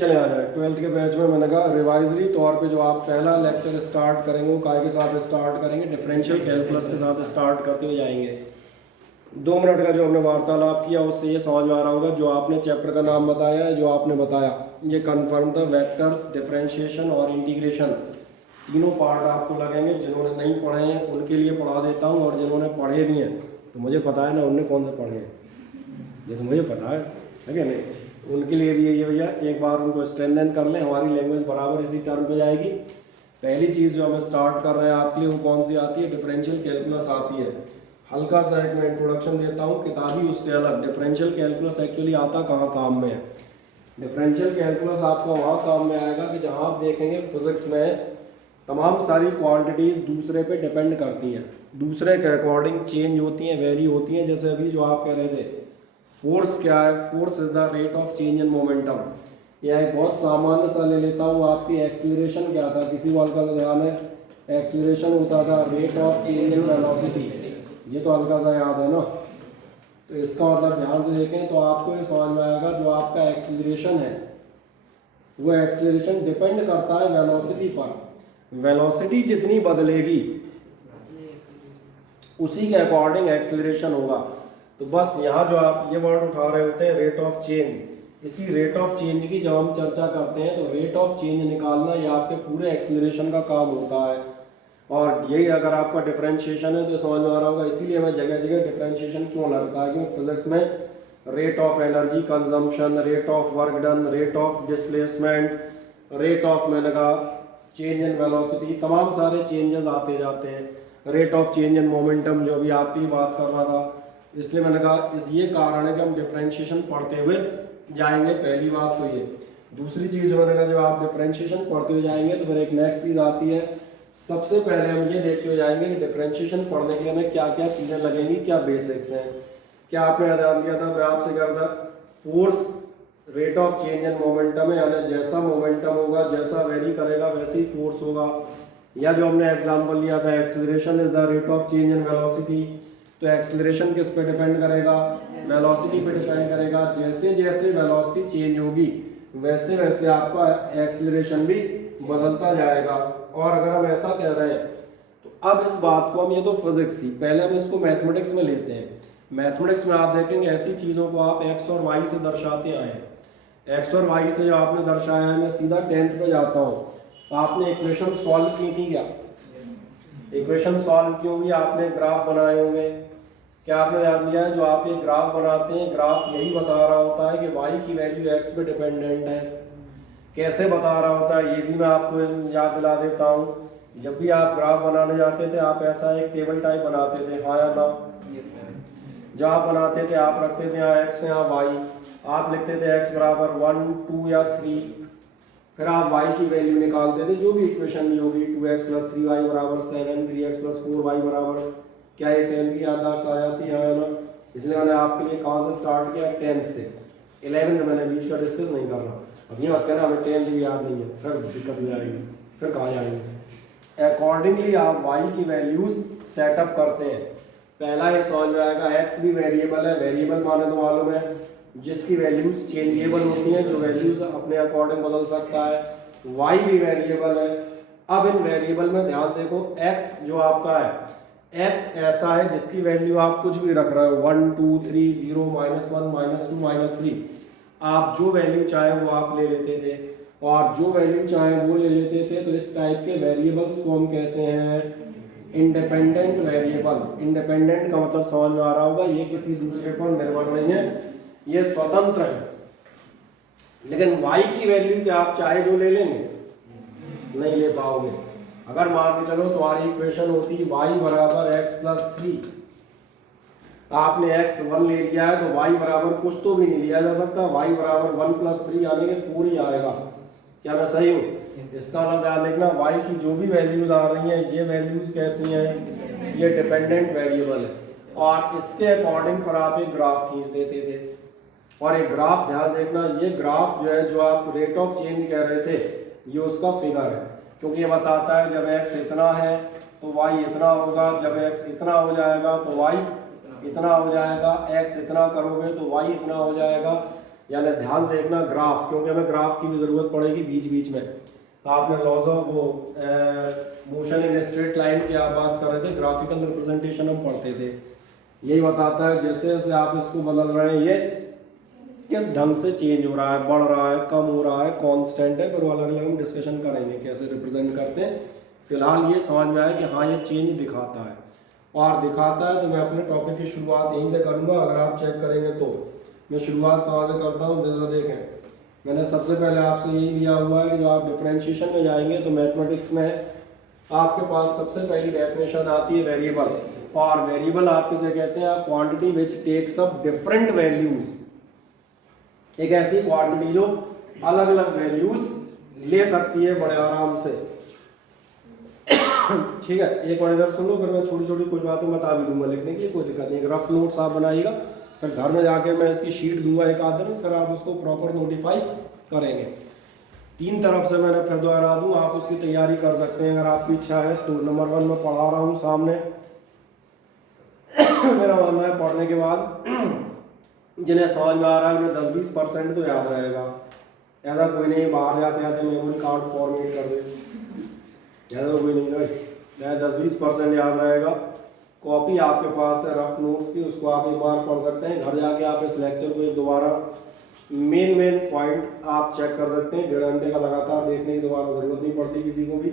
चले आ जाए 12th के बैच में। मैंने कहा रिवाइजरी तौर पे जो आप पहला लेक्चर स्टार्ट करेंगे वो काय के साथ स्टार्ट करेंगे, डिफरेंशियल कैलकुलस के साथ स्टार्ट करते हुए जाएंगे। 2 मिनट का जो हमने वार्तालाप किया उससे ये समझ में आ रहा होगा, जो आपने चैप्टर का नाम बताया है, जो आपने बताया ये कन्फर्म था। वेक्टर्स, डिफरेंशिएशन और इंटीग्रेशन तीनों पार्ट आपको लगेंगे। जिन्होंने नहीं पढ़े हैं उनके लिए पढ़ा देता हूँ, और जिन्होंने पढ़े भी हैं तो मुझे पता है ना उनने कौन से पढ़े हैं, ये तो मुझे पता है क्या नहीं, उनके लिए भी यही भैया एक बार उनको स्ट्रेंथन कर लें, हमारी लैंग्वेज बराबर इसी टर्म पे जाएगी। पहली चीज़ जो हम स्टार्ट कर रहे हैं आपके लिए वो कौन सी आती है? डिफरेंशियल कैलकुलस आती है। हल्का सा एक मैं इंट्रोडक्शन देता हूँ किताबी उससे अलग। डिफरेंशियल कैलकुलस एक्चुअली आता कहाँ काम में है? डिफरेंशियल कैलकुलस आपका वहाँ काम में आएगा कि जहाँ आप देखेंगे फिजिक्स में तमाम सारी क्वांटिटीज़ दूसरे पे डिपेंड करती हैं, दूसरे के अकॉर्डिंग चेंज होती हैं, वेरी होती हैं। जैसे अभी जो आप कह रहे थे फोर्स क्या है? Force is the rate of change in momentum. यह एक बहुत सामान्य सा ले लेता हूँ, आपकी एक्सीलरेशन क्या था? किसी को हल्का सा ध्यान है? एक्सीलरेशन होता था rate of change in velocity, ये तो हल्का सा याद है ना। तो इसका मतलब ध्यान से देखें तो आपको ये समझ में आएगा जो आपका एक्सीलरेशन है वो एक्सीलरेशन डिपेंड करता है वेलोसिटी पर। वेलोसिटी जितनी बदलेगी उसी के अकॉर्डिंग एक्सीलरेशन होगा। तो बस यहाँ जो आप ये वर्ड उठा रहे होते हैं रेट ऑफ चेंज, इसी रेट ऑफ चेंज की जब हम चर्चा करते हैं तो रेट ऑफ चेंज निकालना ये आपके पूरे एक्सीलरेशन का काम होता है। और यही अगर आपका डिफरेंशिएशन है तो समझ में आ रहा होगा, इसीलिए हमें जगह जगह डिफरेंशिएशन क्यों लगता है, क्योंकि फिजिक्स में rate of energy consumption, rate of work done, rate of displacement, rate of मैंने कहा चेंज इन वेलोसिटी, तमाम सारे चेंजेस आते जाते हैं। Rate of change in momentum जो भी आपकी बात कर रहा था, इसलिए मैंने कहा इस ये कारण है कि हम डिफरेंशिएशन पढ़ते हुए जाएंगे। पहली बात तो ये। दूसरी चीज़ मैंने कहा जब आप डिफरेंशिएशन पढ़ते हुए जाएंगे तो फिर एक नेक्स्ट चीज़ आती है, सबसे पहले हम ये देखते हुए जाएंगे कि डिफरेंशिएशन पढ़ने के लिए हमें क्या क्या चीज़ें लगेंगी, क्या बेसिक्स हैं। क्या आपने ध्यान दिया था मैं आपसे कह रहा था force rate of change in momentum है, यानी जैसा मोमेंटम होगा, जैसा वेरी करेगा वैसे ही फोर्स होगा। या जो हमने एग्जांपल लिया था acceleration is the rate of change in velocity, तो एक्सीलरेशन किस पे डिपेंड करेगा? वेलोसिटी पे डिपेंड करेगा। जैसे जैसे वेलोसिटी चेंज होगी वैसे वैसे आपका एक्सीलरेशन भी बदलता जाएगा। और अगर हम ऐसा कह रहे हैं तो अब इस बात को हम, ये तो फिजिक्स थी, पहले हम इसको मैथमेटिक्स में लेते हैं। मैथमेटिक्स में आप देखेंगे ऐसी चीज़ों को आप एक्स और वाई से दर्शाते आए हैं। एक्स और वाई से जो आपने दर्शाया है, मैं सीधा 10th पे जाता हूँ। तो आपने इक्वेशन सॉल्व की थी क्या? इक्वेशन सॉल्व की होंगी, आपने ग्राफ बनाए होंगे। क्या आपने ध्यान दिया है जो आप ये ग्राफ बनाते हैं, ग्राफ यही बता रहा होता है कि वाई की वैल्यू एक्स पे डिपेंडेंट है। कैसे बता रहा होता है ये भी मैं आपको याद दिला देता हूँ। जब भी आप ग्राफ बनाने जाते थे आप ऐसा एक टेबल टाइप बनाते थे, हाँ या ना? जब आप बनाते थे आप रखते थे यहाँ एक्स यहाँ वाई, आप लिखते थे एक्स बराबर 1 2 या 3, फिर आप y की वैल्यू निकालते थे जो भी इक्वेशन ली होगी, 2x + 3y बराबर 7, 3x + 4y बराबर क्या, ये 10th की याददाश्त आ जाती है ना। इसलिए मैंने आपके लिए कहाँ से स्टार्ट किया? 10th से। 11th मैंने बीच का डिस्कस नहीं कर रहा। अब ये मत कहना हमें 10th भी याद नहीं है, फिर दिक्कत हो जाएगी, फिर कहाँ जाएंगे। अकॉर्डिंगली आप y की वैल्यूज सेटअप करते हैं। पहला ये समझ में आएगा x भी वेरिएबल है, वेरिएबल माने तो मालूम है जिसकी वैल्यूज चेंजेबल होती हैं, जो वैल्यूज अपने अकॉर्डिंग बदल सकता है। y भी वेरिएबल है। अब इन वेरिएबल में ध्यान से देखो, x जो आपका है, x ऐसा है जिसकी वैल्यू आप कुछ भी रख रहे हो, 1 2 3 0 -1 -2 -3, आप जो वैल्यू चाहे वो आप ले लेते थे और जो वैल्यू चाहे वो ले लेते थे। तो इस टाइप के वेरिएबल्स को हम कहते हैं इंडिपेंडेंट वेरिएबल। इंडिपेंडेंट का मतलब समझ में आ रहा होगा, ये किसी दूसरे पर निर्भर नहीं है, ये स्वतंत्र है। लेकिन y की वैल्यू क्या आप चाहे जो ले लेंगे? नहीं ले पाओगे। अगर मान के चलो तुम्हारी इक्वेशन होती y बराबर x + 3, आपने x 1 ले लिया है तो y बराबर कुछ तो भी नहीं लिया जा सकता, y बराबर 1 + 3 यानी कि 4 ही आएगा। क्या मैं सही हूँ? इसका मतलब ध्यान देखना, y की जो भी वैल्यूज आ रही हैं ये वैल्यूज कैसी हैं? ये डिपेंडेंट वेरिएबल है। और इसके अकॉर्डिंग पर आप एक ग्राफ खींच देते थे। और एक ग्राफ ध्यान देखना, ये ग्राफ जो है जो आप रेट ऑफ चेंज कह रहे थे ये उसका फिगर है, क्योंकि ये बताता है जब x इतना है तो y इतना होगा, जब x इतना हो जाएगा तो y इतना हो जाएगा, x इतना करोगे तो y इतना हो जाएगा। यानी ध्यान से देखना ग्राफ, क्योंकि हमें ग्राफ की भी ज़रूरत पड़ेगी बीच बीच में। आपने लॉज ऑफ वो मोशन इन स्ट्रेट लाइन की आप बात कर रहे थे, ग्राफिकल रिप्रेजेंटेशन हम पढ़ते थे, यही बताता है जैसे जैसे आप इसको बदल रहे हैं ये किस ढंग से चेंज हो रहा है, बढ़ रहा है, कम हो रहा है, कांस्टेंट है, फिर वो अलग अलग हम डिस्कशन करेंगे कैसे रिप्रेजेंट करते हैं। फिलहाल ये समझ में आया कि हाँ ये चेंज दिखाता है, और दिखाता है तो मैं अपने टॉपिक की शुरुआत यहीं से करूँगा। अगर आप चेक करेंगे तो मैं शुरुआत कहाँ से करता हूँ, जरा देखें। मैंने सबसे पहले आपसे यही लिया हुआ है कि जब आप डिफरेंशिएशन में जाएंगे तो मैथमेटिक्स में आपके पास सबसे पहली डेफिनेशन आती है वेरिएबल, और वेरिएबल आप किसे कहते हैं, quantity which takes up different values, एक ऐसी क्वांटिटी जो अलग अलग वैल्यूज ले सकती है बड़े आराम से। ठीक है, एक बार इधर सुन लो, फिर मैं छोटी छोटी कुछ बातें बता भी दूंगा, लिखने के लिए कोई दिक्कत नहीं। रफ नोट्स आप बनाइएगा, फिर घर में जाके मैं इसकी शीट दूंगा एक आध दिन, फिर आप उसको प्रॉपर नोटिफाई करेंगे। 3 तरफ से मैंने फिर दोहरा दूं, आप उसकी तैयारी कर सकते हैं अगर आपकी इच्छा है तो। नंबर 1 में पढ़ा रहा हूँ सामने। मेरा मानना है पढ़ने के बाद जिन्हें समझ में आ रहा है उन्हें 10-20% तो याद रहेगा। ऐसा कोई नहीं बाहर जाते जाते मेमोरी कार्ड फॉर्मेट कर दे, ऐसा कोई नहीं भाई, 10-20% याद रहेगा। कॉपी आपके पास है रफ नोट्स की, उसको आप एक बार पढ़ सकते हैं। घर जाके आप इस लेक्चर को एक दोबारा मेन पॉइंट आप चेक कर सकते हैं। 1.5 घंटे का लगातार देखने की दोबारा ज़रूरत नहीं पड़ती किसी को भी।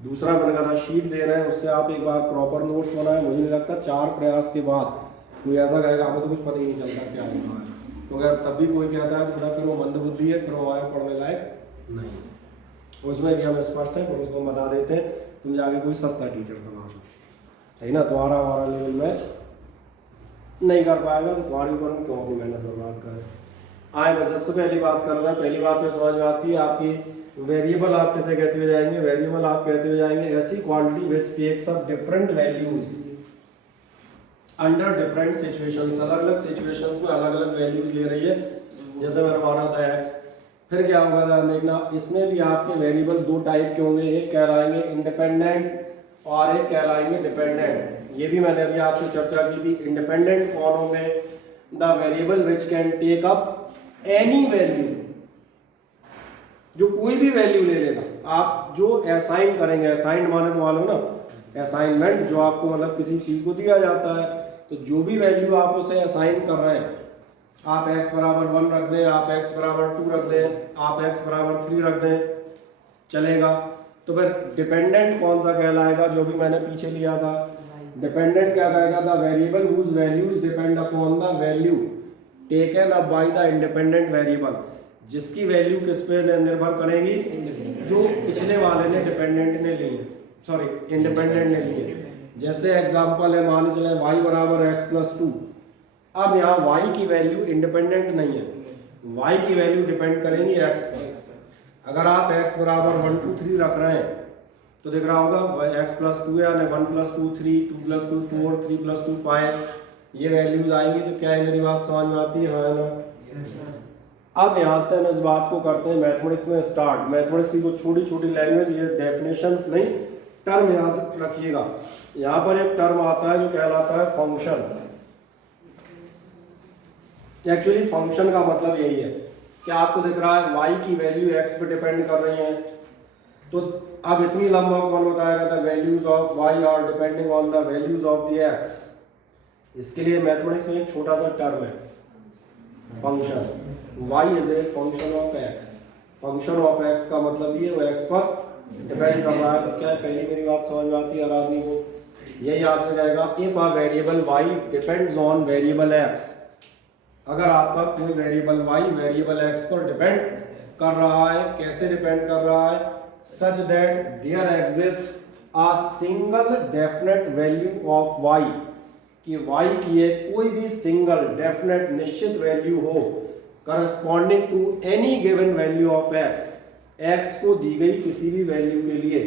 दूसरा मैंने कहा था शीट दे रहे हैं, उससे आप एक बार प्रॉपर नोट्स बनाएं। मुझे नहीं लगता 4 प्रयास के बाद कोई ऐसा कहेगा हमें तो कुछ पता ही नहीं चलता क्या लिखा है, क्योंकि अगर तब भी कोई कहता है थोड़ा फिर वो मंदबुद्धि है, फिर वो हमारे पढ़ने लायक नहीं। उसमें भी हम स्पष्ट हैं, फिर उसको बता देते हैं तुम जाके कोई सस्ता टीचर तलाश हो, सही ना। तुम्हारा हमारा लेवल मैच नहीं कर पाएगा तो तुम्हारे ऊपर हम क्यों अपनी मेहनत बर्बाद करें। आए मैं सबसे पहली बात कर रहा था, पहली बात तो समझ में आती है आपकी वेरिएबल आप कैसे कहते हुए जाएंगे। वेरिएबल आप कहते हुए जाएंगे ऐसी quantity which takes up different values under different situations, अलग अलग सिचुएशंस में अलग अलग वैल्यूज ले रही है। जैसे मैंने माना था x, फिर क्या होगा था देखना, इसमें भी आपके वेरिएबल 2 टाइप के होंगे, एक कहलाएंगे इंडिपेंडेंट और एक कहलाएंगे डिपेंडेंट। ये भी मैंने अभी आपसे चर्चा की थी। इंडिपेंडेंट कौन होंगे, the variable which can take up any value, जो कोई भी वैल्यू ले लेगा। आप जो असाइन करेंगे, असाइन माने तो मालूम ना असाइनमेंट, जो आपको मतलब किसी चीज को दिया जाता है, तो जो भी वैल्यू आप उसे असाइन कर रहे हैं, आप x बराबर 1 रख दें, आप x बराबर 2 रख दें, आप x बराबर 3 रख दें, चलेगा। तो फिर डिपेंडेंट कौन सा कहलाएगा, जो भी मैंने पीछे लिया था। डिपेंडेंट क्या कहेगा, the variable whose values depend upon the value taken up by the independent variable, जिसकी वैल्यू किस पे निर्भर करेगी, जो पिछले वाले ने डिपेंडेंट ने ली है, सॉरी इंडिपेंडेंट ने ली है। जैसे एग्जांपल है, मान चले y बराबर x+2। अब यहाँ y की वैल्यू इंडिपेंडेंट नहीं है, y की वैल्यू डिपेंड करेंगी x पर। अगर आप x बराबर 1 2 3 रख रहे हैं तो दिख रहा होगा x+2 यानी 1+2 3, 2+2 4, 3+2 5, ये वैल्यूज आएंगी। तो क्या है, मेरी बात समझ में आती है, हाँ ना। अब यहाँ से हम इस बात को करते हैं मैथमेटिक्स में स्टार्ट। मैथमेटिक्स की कुछ छोटी छोटी लैंग्वेज, ये डेफिनेशंस नहीं, टर्म याद रखिएगा। यहाँ पर एक टर्म आता है जो कहलाता है फंक्शन। एक्चुअली फंक्शन का मतलब यही है कि आपको दिख रहा है y की वैल्यू x पे डिपेंड कर रही है, तो अब इतनी लंबा कौन बताएगा, the values of y are depending on the values of the x। इसके लिए मैथमेटिक्स में एक छोटा सा टर्म है function. y is a function of x। Function of x का मतलब ये वो x पर डिपेंड कर रहा है। तो क्या है, पहली मेरी बात समझ में आती है हर आदमी को। यही आपसे कहेगा if a variable y depends on variable x, अगर आपका कोई वेरिएबल y वेरिएबल x पर डिपेंड कर रहा है, कैसे डिपेंड कर रहा है, such that there exist a single definite value of y, कि y की एक कोई भी सिंगल डेफिनेट निश्चित वैल्यू हो corresponding to any given value of x, x को दी गई किसी भी वैल्यू के लिए।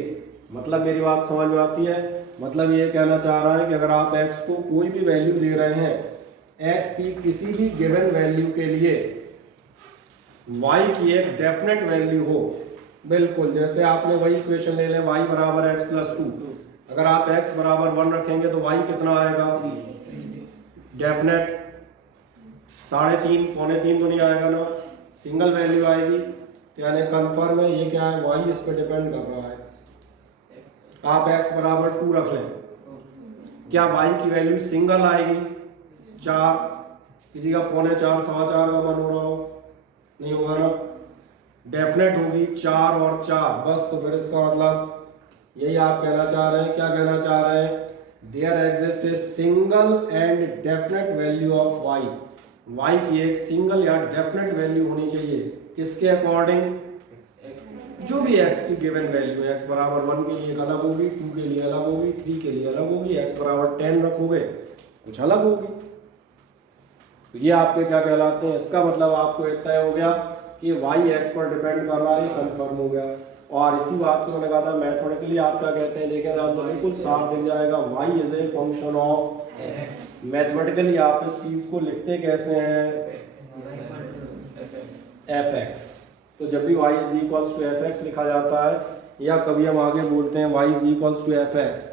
मतलब मेरी बात समझ में आती है, मतलब ये कहना चाह रहा है कि अगर आप x को कोई भी वैल्यू दे रहे हैं, x की किसी भी गिवन वैल्यू के लिए y की एक डेफिनेट वैल्यू हो, बिल्कुल जैसे आपने वही इक्वेशन ले लें y बराबर x+2, अगर आप x बराबर 1 रखेंगे तो y कितना आएगा, डेफिनेट। 3.5 पौने 3 तो नहीं आएगा ना, सिंगल वैल्यू आएगी, तो यानी कंफर्म है ये क्या है, y इस पर डिपेंड कर रहा है। आप x बराबर 2 रख लें, क्या y की वैल्यू सिंगल आएगी 4, किसी का 3.25 4.25 का मन हो रहा हो, नहीं होगा ना, डेफिनेट होगी 4 और 4 बस। तो फिर इसका मतलब यही आप कहना चाह रहे हैं, क्या कहना चाह रहे हैं, there exist a single and definite value of y, y की एक सिंगल या डेफिनेट वैल्यू होनी चाहिए, किसके अकॉर्डिंग, जो भी x की गिवन वैल्यू है, x बराबर 1 के लिए एक अलग होगी, 2 के लिए अलग होगी, 3 के लिए अलग होगी, x बराबर 10 रखोगे कुछ अलग होगी। तो ये आपके क्या कहलाते हैं, इसका मतलब आपको तय हो गया कि y x पर डिपेंड कर रहा है, कंफर्म हो गया। और इसी बात को मैंने कहा था मैथमेटिकली आप क्या कहते हैं, देखें आंसर बिल्कुल साफ दिख जाएगा, y is a function of, mathematically आप इस चीज को लिखते कैसे हैं, fx। तो जब भी y is equals to fx लिखा जाता है, या कभी हम आगे बोलते हैं y is equals to fx,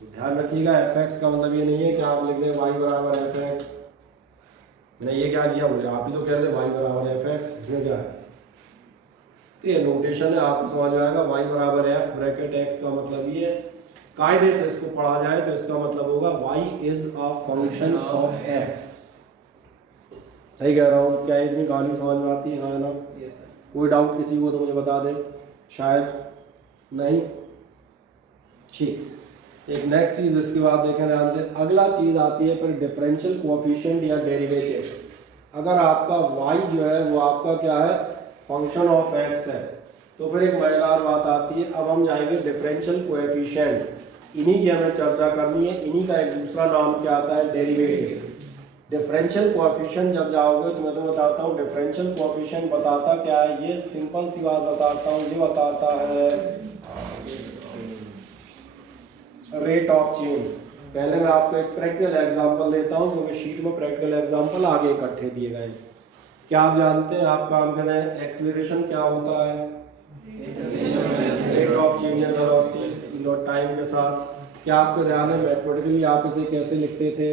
तो ध्यान रखिएगा fx का मतलब ये नहीं है कि आप लिख दें y बराबर fx। मैंने ये क्या किया, बोले आप ही तो कह रहे y बराबर fx, इसमें क्या है, तो ये नोटेशन है, आपको समझ में आएगा। y बराबर f ब्रैकेट x का मतलब ये कायदे से इसको पढ़ा जाए तो इसका मतलब होगा y is a function of x। सही कह रहा हूँ, क्या इतनी कहानी समझ में आती है, हाँ ना, कोई डाउट किसी को तो मुझे बता दे, शायद नहीं, ठीक। एक नेक्स्ट चीज इसके बाद देखें ध्यान से, अगला चीज आती है फिर डिफरेंशियल कोएफिशिएंट या डेरिवेटिव। अगर आपका y जो है वो आपका क्या है, फंक्शन ऑफ x है, तो फिर एक मजेदार बात आती है, अब हम जाएंगे डिफरेंशियल कोएफिशिएंट, इन्हीं की हमें चर्चा करनी है, इन्हीं का एक दूसरा नाम क्या आता है, डेरिवेटिव। डिफरेंशियल कोएफिशिएंट जब जाओगे तो मैं तो बताता हूँ, डिफरेंशियल कोएफिशिएंट बताता क्या है, ये सिंपल सी बात बताता हूँ, ये बताता है रेट ऑफ चेंज। पहले मैं आपको एक प्रैक्टिकल एग्जांपल देता हूँ, क्योंकि शीट में प्रैक्टिकल एग्जांपल आगे इकट्ठे दिए गए। क्या आप जानते हैं, आप काम कर रहे हैं, एक्सीलरेशन क्या होता है, rate of change in velocity और टाइम के साथ। क्या आपको ध्यान है मैथमेटिकली आप इसे कैसे लिखते थे,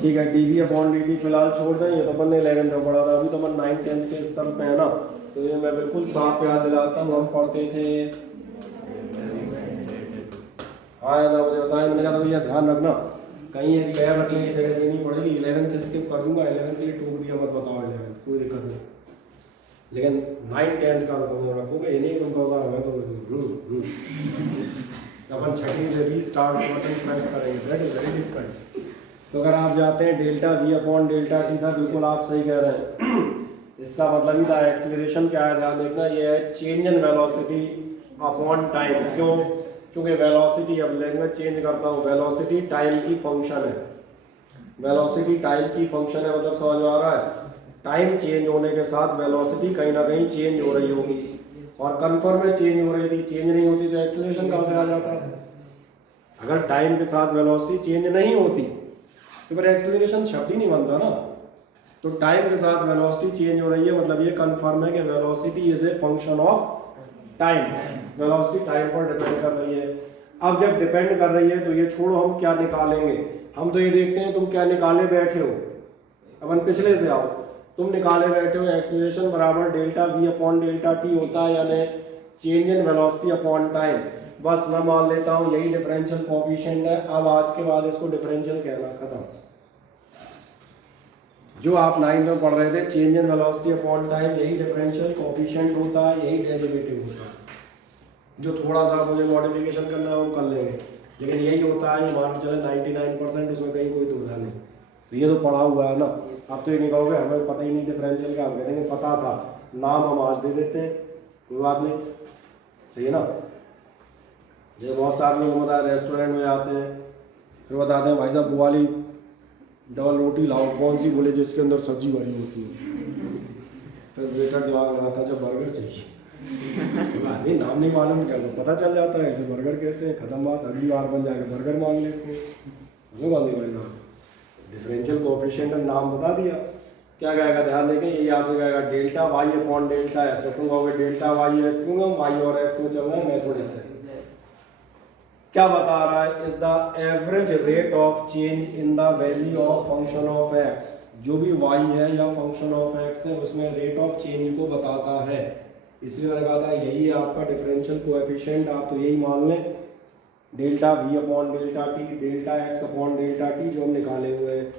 ठीक है, dv अपॉन dt फिलहाल छोड़ दें, ये तो अपन ने 11th में पढ़ा था, अभी तो अपन 9th 10th के स्तर पे है ना, तो ये मैं बिल्कुल साफ याद दिलाता हूँ, हम पढ़ते थे, हाँ ना, मुझे बताया, मैंने कहा था भैया ध्यान रखना, कहीं एक पैर रखने की जगह देनी पड़ेगी। 11th स्किप कर दूंगा, 11th के लिए टोक दिया, मत बताओ 11th, कोई दिक्कत नहीं, लेकिन 9th 10th का तो रखोगे, ये नहीं तुम कहोगे हमें तो अपन छठी से रीस्टार्ट बटन प्रेस करेंगे, दैट इज वेरी डिफरेंट। तो अगर आप जाते हैं delta v upon delta T था, बिल्कुल आप सही कह रहे हैं, इसका मतलब ही था एक्सीलरेशन क्या है, ध्यान देखना, ये है change in velocity upon time. क्यों, क्योंकि वेलोसिटी, अब लैंग्वेज चेंज करता हूँ, वेलोसिटी टाइम की फंक्शन है, वेलोसिटी टाइम की फंक्शन है, मतलब समझ में आ रहा है, टाइम चेंज होने के साथ वेलोसिटी कहीं ना कहीं चेंज हो रही होगी, और कंफर्म में चेंज हो रही थी, चेंज नहीं होती तो एक्सीलरेशन कहाँ से आ जाता। अगर टाइम के साथ वेलोसिटी चेंज नहीं होती तो फिर एक्सीलरेशन शब्द ही नहीं बनता ना। तो टाइम के साथ वेलोसिटी चेंज हो रही है, मतलब ये कंफर्म है कि velocity is a function of time, velocity time पर डिपेंड कर रही है। अब जब डिपेंड कर रही है तो ये छोड़ो, हम क्या निकालेंगे, हम तो ये देखते हैं तुम क्या निकाले बैठे हो, अपन पिछले से आओ, तुम निकाले बैठे हो एक्सीलरेशन बराबर delta v upon delta T होता है, यानी change in velocity upon time. बस मैं मान लेता हूँ यही डिफरेंशियल कोएफिशिएंट है, अब आज के बाद इसको डिफरेंशियल कहना खत्म। जो आप 9th में पढ़ रहे थे, change in velocity upon time, यही डिफरेंशियल कोएफिशिएंट होता है, यही डेरिवेटिव होता है। जो थोड़ा सा मुझे मॉडिफिकेशन करना है वो कर लेंगे, लेकिन यही होता है, ये मान के चले 99%, उसमें कहीं कोई दुविधा नहीं। तो ये तो पढ़ा हुआ है ना, आप तो ये नहीं कहोगे हमें पता ही नहीं डिफरेंशियल का, हम कह देंगे पता था, नाम हम आज दे देते हैं, कोई बात नहीं, सही है ना। जैसे बहुत सारे लोग बताए रेस्टोरेंट में आते हैं, फिर बताते हैं भाई साहब वो वाली डबल रोटी लाओ, कौन सी, बोले जिसके अंदर सब्जी भरी होती है, फिर वेटर जवाब लगाता है बर्गर चाहिए, नहीं नाम नहीं मालूम, क्या पता चल जाता है, ऐसे बर्गर कहते हैं, खत्म बात, अगली बार बन जाएगा बर्गर मांग लेते हैं, वो बात नहीं पड़ेगा। डिफरेंशियल कोएफिशिएंट नाम बता दिया, क्या कहेगा ध्यान देंगे, ये आपसे कहेगा delta y upon delta x, तुम कहोगे डेल्टा वाई एक्स, क्यों, वाई और एक्स में चल रहे हैं मैथमेटिक्स है, क्या बता रहा है, is the average rate of change in the value of function of x. जो भी y है या फंक्शन ऑफ x है उसमें रेट ऑफ चेंज को बताता है। इसलिए मैंने कहा था यही है आपका डिफरेंशियल कोएफिशिएंट, आप तो यही मान लें delta v upon delta T, delta x upon delta T जो हम निकाले हुए हैं।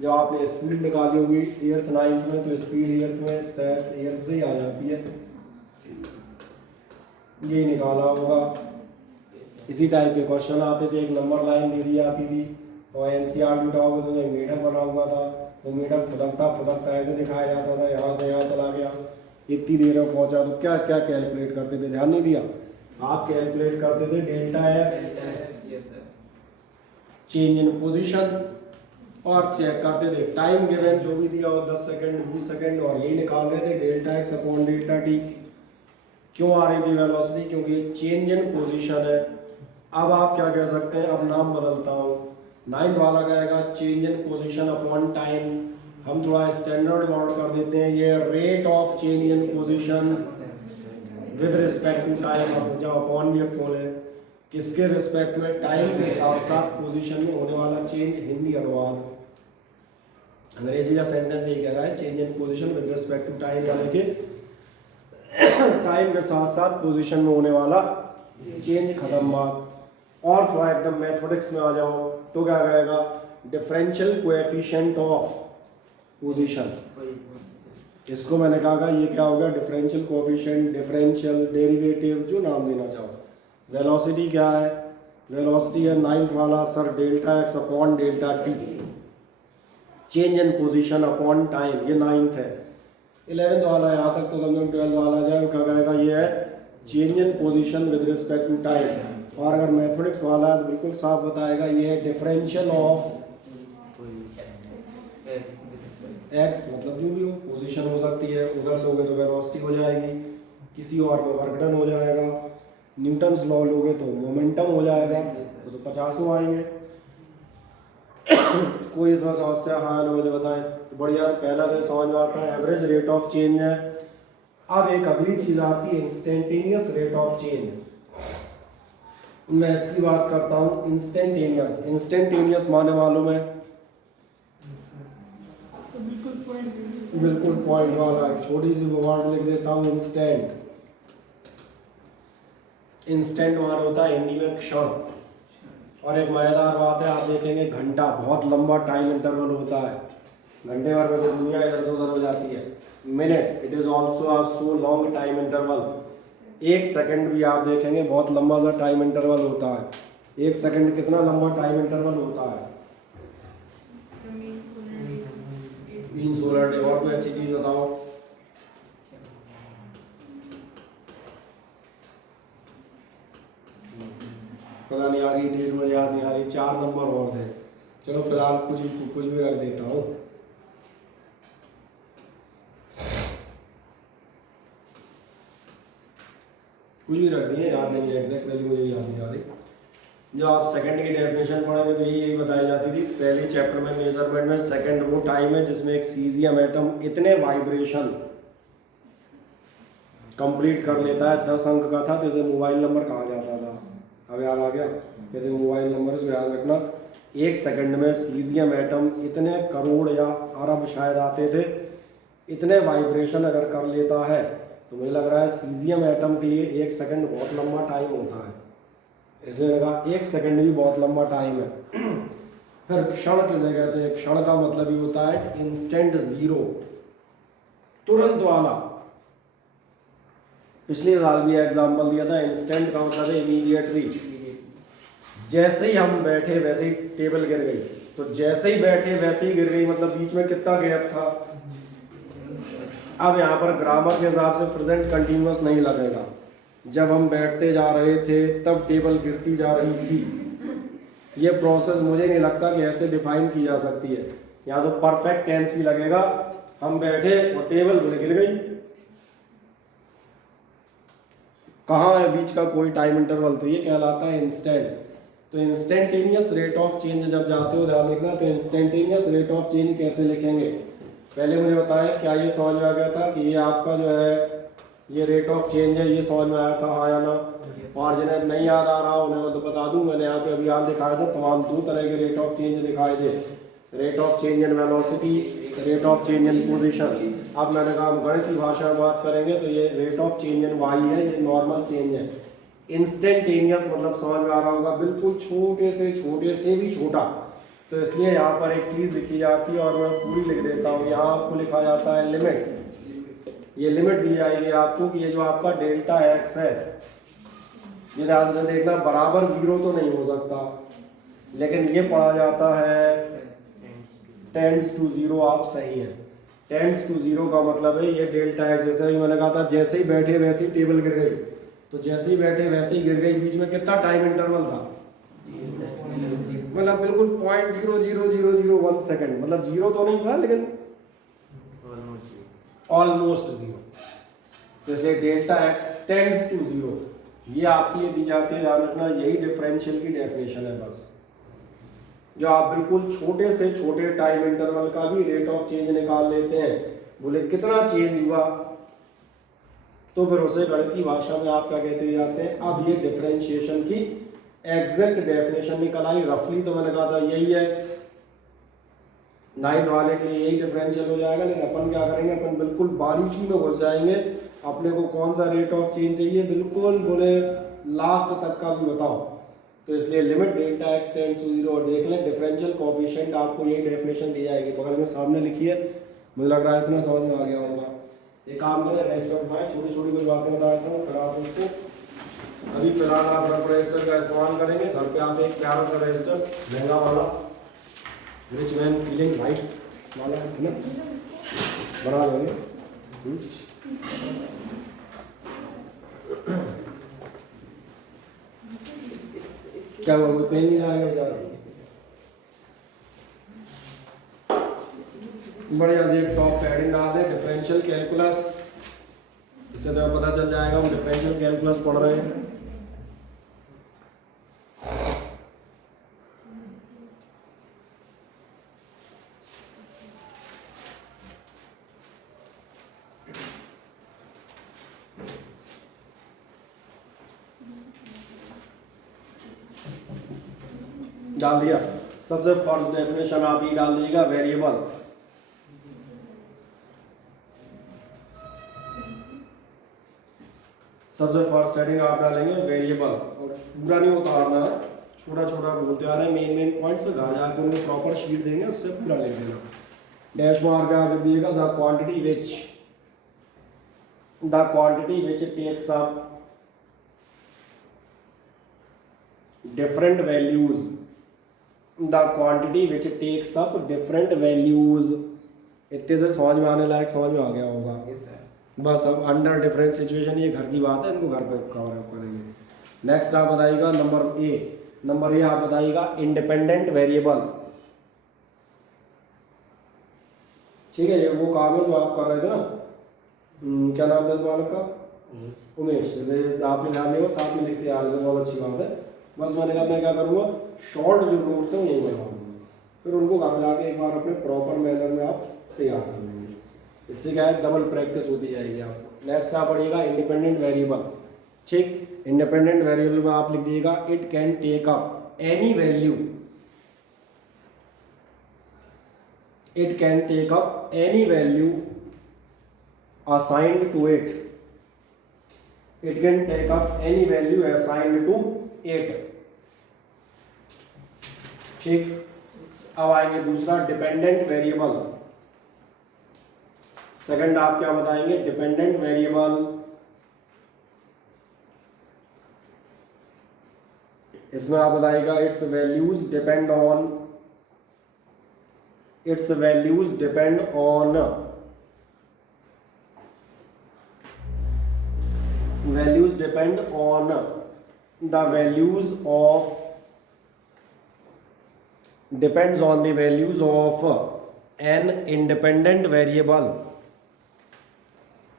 जब आपने स्पीड निकाली होगी 8th 9th में तो स्पीड एर्थ में शायद एर्थ से ही आ जाती है, यही निकाला होगा। इसी टाइप के क्वेश्चन आते थे, एक नंबर लाइन दे दी जाती थी और एनसीईआरटी उठाओगे तो एक मेढक बना हुआ था, वो मेढक फुदकता ऐसे दिखाया जाता था, यहाँ से यहाँ चला गया, इतनी देर में पहुंचा। तो क्या क्या कैलकुलेट करते थे, ध्यान नहीं दिया आप? कैलकुलेट करते थे delta x change in position और चेक करते थे टाइम गिवन जो भी दिया हो 10 सेकंड 20 सेकंड, और यही निकाल रहे थे delta x upon delta T. क्यों आ रही थी वेलोसिटी? क्योंकि चेंज इन पोजीशन है। अब आप क्या कह सकते हैं, अब नाम बदलता हूँ, 9th वाला कहेगा change in position upon time. हम थोड़ा स्टैंडर्ड वर्ड कर देते हैं, ये rate of change in position with respect to time. अब जब अपॉन भी अब क्यों है, किसके रिस्पेक्ट में? टाइम के साथ साथ पोजीशन में होने वाला चेंज। हिंदी अनुवाद, अंग्रेजी का सेंटेंस यही कह रहा है change in position with respect to time, यानी कि टाइम के साथ साथ पोजीशन में होने वाला चेंज, खत्म बात। और थोड़ा एकदम मैथमेटिक्स में आ जाओ तो क्या कहेगा, डिफरेंशियल कोएफिशिएंट ऑफ पोजीशन। इसको मैंने कहा ये क्या होगा, डिफरेंशियल कोएफिशिएंट, डिफरेंशियल, डेरिवेटिव, जो नाम देना चाहो। वेलोसिटी क्या है? वेलोसिटी है 9th वाला sir delta x upon delta T, change in position upon time, ये 9th है। 11th वाला यहाँ तक तो कम 12th वाला जाए, क्या कहेगा, ये है change in position with respect to time. और अगर मैथमेटिक्स वाला है तो बिल्कुल साफ बताएगा ये है डिफरेंशियल ऑफ एक्स, मतलब जो भी हो पोजीशन हो सकती है, उधर लोगे तो वेलोसिटी हो जाएगी, किसी और में वर्क डन हो जाएगा, न्यूटन्स लॉ लोगे तो मोमेंटम हो जाएगा, तो 50 आएंगे। कोई इसमें समस्या? हाँ ना, मुझे बताएं। तो बढ़िया, पहला तो समझ में आता है एवरेज रेट ऑफ चेंज है। अब एक अगली चीज आती है इंस्टेंटेनियस रेट ऑफ चेंज। मैं इसकी बात करता हूँ इंस्टेंटेनियस। इंस्टेंटेनियस माने मालूम है? बिल्कुल पॉइंट वाला। एक छोटी सी वर्ड लिख देता हूँ, इंस्टेंट। इंस्टेंट माने होता है हिंदी में क्षण। और एक मजेदार बात है, आप देखेंगे घंटा बहुत लंबा टाइम इंटरवल होता है, घंटे भर में तो दुनिया इधर से उधर हो जाती है। Minute, it is also a so long time interval. 1 second भी आप देखेंगे बहुत लंबा सा टाइम इंटरवल होता है। 1 सेकंड कितना लंबा टाइम इंटरवल होता है? 3 सोलर डे। और कोई अच्छी चीज बताओ? पता नहीं, आगे डेट में याद नहीं आ रही। 4 नंबर और थे, चलो फिलहाल कुछ भी रख देता हूँ। कुछ भी रख दिए, याद नहीं, एग्जैक्ट वैल्यू मुझे याद नहीं आ रही। जब आप सेकंड की डेफिनेशन पढ़ेंगे तो यही बताई जाती थी पहले चैप्टर में मेजरमेंट में। सेकंड वो टाइम है जिसमें एक सीजियम एटम इतने वाइब्रेशन कंप्लीट कर लेता है। 10 अंक का था तो इसे मोबाइल नंबर कहा जाता था। अब याद आ गया? कहते मोबाइल नंबर से याद रखना। 1 सेकंड में सीजियम एटम इतने करोड़ या अरब शायद आते थे, इतने वाइब्रेशन अगर कर लेता है तो मुझे लग रहा है सीजियम एटम के लिए 1 सेकंड बहुत लंबा टाइम होता है। इसलिए मैंने कहा 1 सेकंड भी बहुत लंबा टाइम है। फिर क्षण किसे कहते हैं? क्षण का मतलब ये होता है इंस्टेंट जीरो, तुरंत वाला। पिछले साल भी एग्जांपल दिया था, इंस्टेंट का मतलब है इमीडिएटली। जैसे ही हम बैठे वैसे ही टेबल गिर गई, तो जैसे ही बैठे वैसे ही गिर गई, मतलब बीच में कितना गैप था। अब यहाँ पर ग्रामर के हिसाब से प्रेजेंट कंटिन्यूअस नहीं लगेगा। जब हम बैठते जा रहे थे तब टेबल गिरती जा रही थी। ये प्रोसेस मुझे नहीं लगता कि ऐसे डिफाइन की जा सकती है। यहाँ तो परफेक्ट टेंस ही लगेगा, हम बैठे और टेबल गिर गई। कहाँ है बीच का कोई टाइम इंटरवल? तो ये कहलाता है इंस्टेंट। तो इंस्टेंटेनियस रेट ऑफ चेंज जब जाते हो ध्यान रखना। तो इंस्टेंटेनियस रेट ऑफ चेंज कैसे लिखेंगे? पहले मुझे बताएं, क्या ये समझ में आ गया था कि ये आपका जो है ये रेट ऑफ चेंज है, ये समझ में आया था हाँ या ना? और जिन्हें नहीं याद आ रहा उन्हें मैं तो बता दूं, मैंने यहाँ पे अभी हाल दिखाया था, तमाम दो तरह के रेट ऑफ चेंज दिखाए थे, rate of change in velocity, rate of change in position. अब मैंने कहा हम गणित की भाषा में बात करेंगे, तो ये rate of change in y है, ये नॉर्मल चेंज है। इंस्टेंटेनियस मतलब समझ में आ रहा होगा, बिल्कुल छोटे से भी छोटा। तो इसलिए यहाँ पर एक चीज़ लिखी जाती है और मैं पूरी लिख देता हूँ। यहाँ आपको लिखा जाता है लिमिट, ये लिमिट दी जाएगी आपको कि ये जो आपका डेल्टा एक्स है, ये ध्यान से देखना, बराबर जीरो तो नहीं हो सकता, लेकिन ये पढ़ा जाता है टेंड्स टू जीरो। आप सही है, टेंड्स टू जीरो का मतलब है ये डेल्टा एक्स, जैसे भी मैंने कहा था, जैसे ही बैठे वैसे ही टेबल गिर गई, तो जैसे ही बैठे वैसे ही गिर गई। बीच में कितना टाइम इंटरवल था, मतलब बिल्कुल 0.00001 सेकंड, मतलब जीरो तो नहीं था लेकिन ऑलमोस्ट जीरो। तो इसलिए delta x tends to zero, ये आपकी ये दी जाती है, ध्यान रखना, यही डिफरेंशियल की डेफिनेशन है। बस जो आप बिल्कुल छोटे से छोटे टाइम इंटरवल का भी रेट ऑफ चेंज निकाल लेते हैं, बोले कितना चेंज हुआ, तो फिर उसे गणित की भाषा में आप क्या कहते जाते हैं। अब ये डिफरेंशिएशन की एग्जैक्ट डेफिनेशन निकल आई रफली, तो मैंने कहा था यही है, 9th वाले के लिए यही डिफरेंशियल हो जाएगा। लेकिन अपन क्या करेंगे, अपन बिल्कुल बारीकी में घुस जाएंगे, अपने को कौन सा रेट ऑफ चेंज चाहिए बिल्कुल बोले लास्ट तक का भी बताओ। तो इसलिए limit delta x tends to zero, और देख लें डिफरेंशियल कोएफिशिएंट आपको यही डेफिनेशन दी जाएगी, बगल में सामने लिखी है। मुझे लग रहा है इतना समझ में आ गया होगा। एक काम करें, रजिस्टर उठाएं, छोटी छोटी कुछ बातें बता देता हूँ, फिर आप उसको अभी फिलहाल आप रफ रजिस्टर का इस्तेमाल करेंगे। घर पे आप एक प्यारा सा रजिस्टर महंगा वाला रिच मैन फीलिंग वाइट वाला है ना, बना लेंगे। क्या हुआ, कोई पेन नहीं आएगा बेचारा? बढ़िया से एक टॉप पे हेडिंग डाल दें, डिफरेंशियल कैलकुलस, इससे तो पता चल जाएगा हम डिफरेंशियल कैलकुलस पढ़ रहे हैं। डाल दिया, सबसे फर्स्ट डेफिनेशन आप ही डाल दीजिएगा, वेरिएबल। सबसे फर्स्ट हेडिंग आप डालेंगे वेरिएबल, और पूरा नहीं उतारना है, छोटा छोटा बोलते आ रहे हैं, मेन पॉइंट्स पे घर जाकर उनको प्रॉपर शीट देंगे, उससे पूरा लिख देना। डैश मार के आप लिख दीजिएगा the quantity which takes up different values, the quantity which takes up different values. इतने से समझ में आने लायक समझ में आ गया होगा। बस अब अंडर डिफरेंट सिचुएशन, ये घर की बात है, इनको घर पे कवर अप करेंगे। नेक्स्ट आप बताइएगा नंबर ए आप बताइएगा इंडिपेंडेंट वेरिएबल। ठीक है, ये वो काम है जो आप कर रहे थे ना, क्या नाम था इस बालक का, उमेश। जैसे आपने ध्यान दिया साथ में लिखते आ रहे थे, बहुत अच्छी बात है। बस मैंने कहा मैं क्या करूँगा, शॉर्ट जो नोट्स हैं यही बनवाऊंगा, फिर उनको घर जाके एक बार अपने प्रॉपर मैनर में आप तैयार कर लेंगे। इससे क्या है, डबल प्रैक्टिस होती जाएगी आपको। नेक्स्ट आप पढ़िएगा इंडिपेंडेंट वेरिएबल। ठीक, इंडिपेंडेंट वेरिएबल में आप लिख दीजिएगा it can take up any value, it can take up any value assigned to it, it can take up any value assigned to it। ठीक, अब आएंगे दूसरा डिपेंडेंट वेरिएबल। सेकंड आप क्या बताएंगे, डिपेंडेंट वेरिएबल, इसमें आप बताइएगा it's values depend on values depend on the values of depends on the values of an independent variable,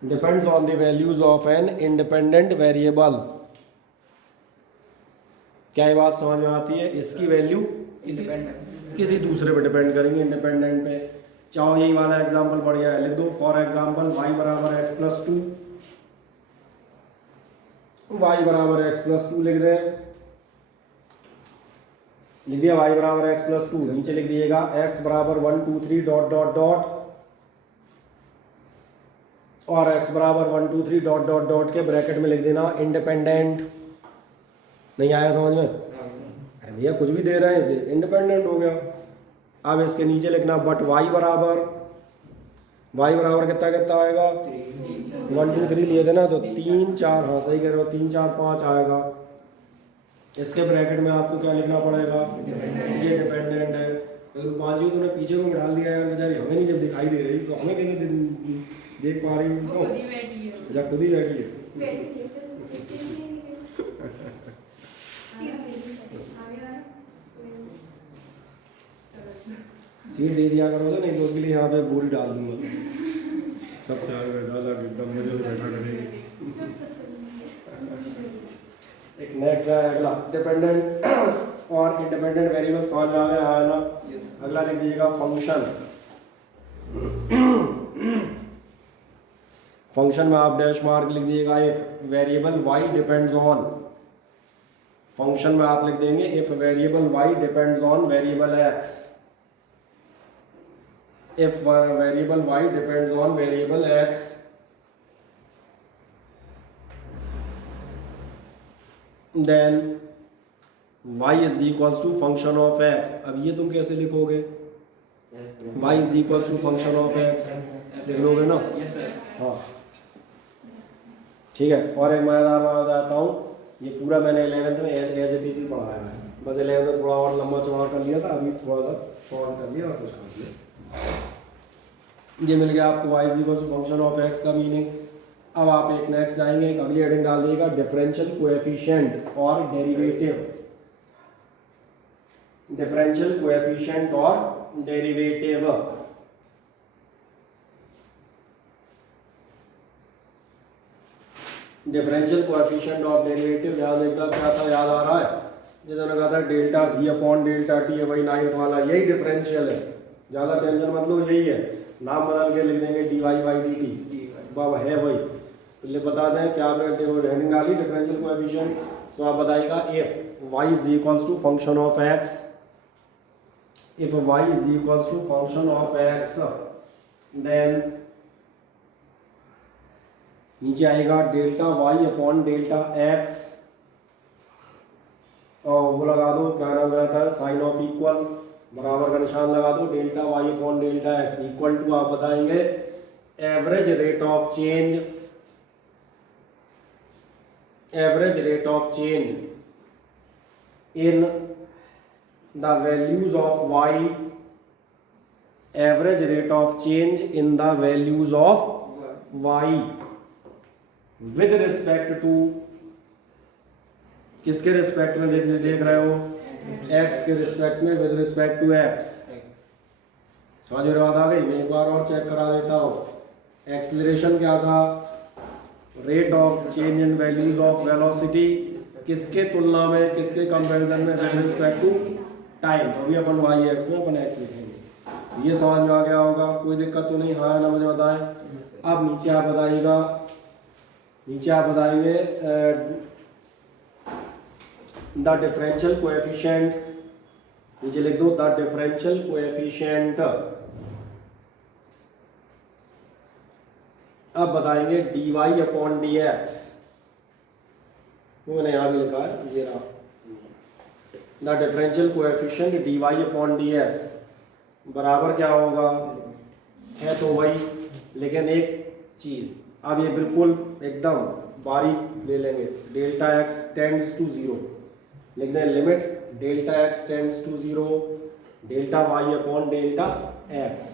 depends on the values of an independent variable। क्या ये बात समझ में आती है? इसकी वैल्यू किसी दूसरे पे डिपेंड करेंगे, इंडिपेंडेंट पे। चाहो यही वाला एग्जांपल बढ़िया है, लिख दो फॉर एग्जांपल y बराबर x+2, y बराबर x प्लस 2 लिख दें, लिख दिया y बराबर x प्लस 2, नीचे लिख दिएगा x बराबर 1 2 3 डॉट डॉट डॉट और x बराबर 1 2 3 डॉट डॉट डॉट के ब्रैकेट में लिख देना इंडिपेंडेंट। नहीं आया समझ में? अरे भैया कुछ भी दे रहे हैं इसलिए इंडिपेंडेंट हो गया। अब इसके नीचे लिखना बट y बराबर कितना कितना आएगा 1 2 3 लिए थे ना, तो 3 4, हाँ सही कह रहे हो, 3 4 5 आएगा। इसके ब्रैकेट में आपको क्या लिखना पड़ेगा, ये डिपेंडेंट है। तो पांचवी तूने पीछे को डाल दिया यार, बेचारी हमें नहीं जब दिखाई दे रही तो हमें कैसे देख पा रही हूँ? अच्छा खुद ही बैठी है। सीट दे दिया करो तो, नहीं तो उसके लिए यहाँ पे बोरी डाल दूंगा सबसे आगे डाला एकदम मजे से बैठा करेंगे। एक नेक्स्ट है अगला डिपेंडेंट और इंडिपेंडेंट वेरिएबल समझ में आ गया है ना। अगला लिख दीजिएगा फंक्शन। फंक्शन में आप डैश मार्क लिख दीजिएगा if variable y depends on. Function में आप लिख देंगे if variable y depends on variable x। if variable y depends on variable x, then y is equals to function of x। अब ये तुम कैसे लिखोगे, y is equals to function of x लिख लोगे ना? हाँ ठीक है। और एक मज़ेदार बात बताता हूँ, ये पूरा मैंने 11th में एज इट इज पढ़ाया है, बस 11th में थोड़ा और लंबा चौड़ा कर लिया था, अभी थोड़ा सा शॉर्ट कर लिया और कुछ कर दिया। ये मिल गया आपको y is equal to function of x का मीनिंग। अब आप एक नेक्स्ट जाएंगे, एक अगली हेडिंग डाल दिएगा डिफरेंशियल कोएफिशिएंट और डेरिवेटिव। डिफरेंशियल कोएफिशिएंट और derivative. Differential coefficient of derivative याद देखना क्या था, याद आ रहा है? जैसे मैंने कहा था delta v upon delta T है, वही 9th वाला, यही डिफरेंशियल है। ज़्यादा टेंशन मतलब यही है, नाम बदल के लिख देंगे dy बाई डी टी, बाबा है वही। तो बता दें क्या हेडिंग डाली डिफरेंशियल कोएफिशिएंट। सो आप बताइएगा if y is equals to function of x, if y is equals to function of x then नीचे आएगा delta y upon delta x, और वो लगा दो क्या नाम रहता है साइन ऑफ इक्वल, बराबर का निशान लगा दो, delta y upon delta x equal to आप बताएंगे average rate of change, average rate of change in the values of y, average rate of change in the values of y with respect to, किसके respect में देख रहे हो, x के respect में, with respect to x। समझ में बात आ गई? मैं एक बार और चेक करा देता हूँ। एक्सीलरेशन क्या था, rate of change in values of velocity, किसके तुलना में, किसके कंपैरिजन में, विद रिस्पेक्ट टू टाइम। तो अभी अपन y x में अपन x लिखेंगे। ये समझ में आ गया होगा, कोई दिक्कत तो नहीं? हाँ ना, मुझे बताएं। अब नीचे आप बताइएगा, नीचे आप बताएंगे द डिफरेंशियल कोएफिशिएंट, नीचे लिख दो द डिफरेंशियल कोएफिशिएंट। अब बताएंगे dy अपॉन dx, मैंने यहां भी लिखा है, ये रहा the differential coefficient dy upon dx बराबर क्या होगा, है तो वही, लेकिन एक चीज अब ये बिल्कुल एकदम बारीक ले लेंगे, डेल्टा x टेंड्स टू 0 लिख दें, limit delta x tends to 0 delta y upon delta x।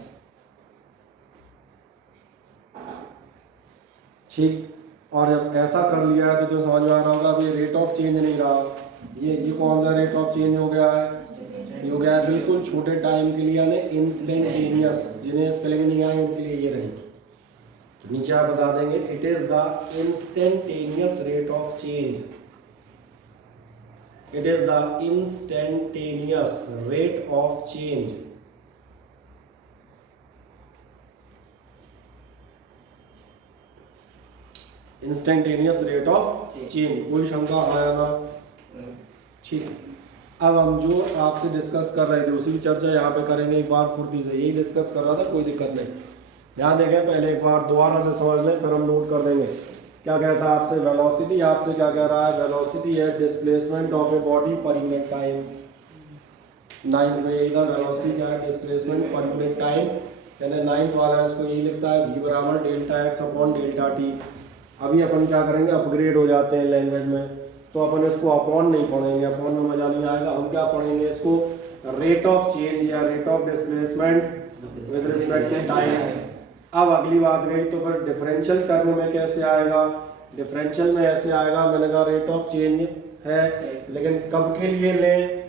ठीक, और जब ऐसा कर लिया है तो समझ में आ रहा होगा अब ये रेट ऑफ चेंज नहीं रहा, ये कौन सा रेट ऑफ चेंज हो गया है, ये हो गया है बिल्कुल छोटे टाइम के लिए, यानी इंस्टेंटेनियस। जिन्हें स्पेलिंग नहीं आई उनके लिए ये रही। तो नीचे आप बता देंगे it is the instantaneous rate of change, it is the instantaneous rate of change instantaneous rate of change. कोई शंका आया ना? ठीक। अब हम जो आपसे डिस्कस कर रहे थे उसी की चर्चा यहाँ पे करेंगे एक बार फुर्ती से। यही डिस्कस कर रहा था, कोई दिक्कत नहीं। यहाँ देखें, पहले एक बार दोबारा से समझ लें, फिर हम नोट कर देंगे। क्या कहता है आपसे वेलोसिटी? आपसे क्या कह रहा है? वेलोसिटी है डिस्प्लेसमेंट ऑफ ए बॉडी पर यूनिट टाइम। 9th में यही था, वेलोसिटी क्या है? डिस्प्लेसमेंट पर यूनिट टाइम। यानी 9th वाला है, उसको यही लिखता है v बराबर delta x upon delta T. अभी अपन क्या करेंगे, अपग्रेड हो जाते हैं लैंग्वेज में, तो अपन इसको अपॉन नहीं पढ़ेंगे, अपॉन में मजा नहीं आएगा। हम क्या पढ़ेंगे इसको? रेट ऑफ चेंज या rate of displacement with respect to time. अब अगली बात गई तो फिर डिफरेंशियल टर्म में कैसे आएगा? डिफरेंशियल में ऐसे आएगा, मैंने कहा रेट ऑफ चेंज है, लेकिन कब के लिए लें?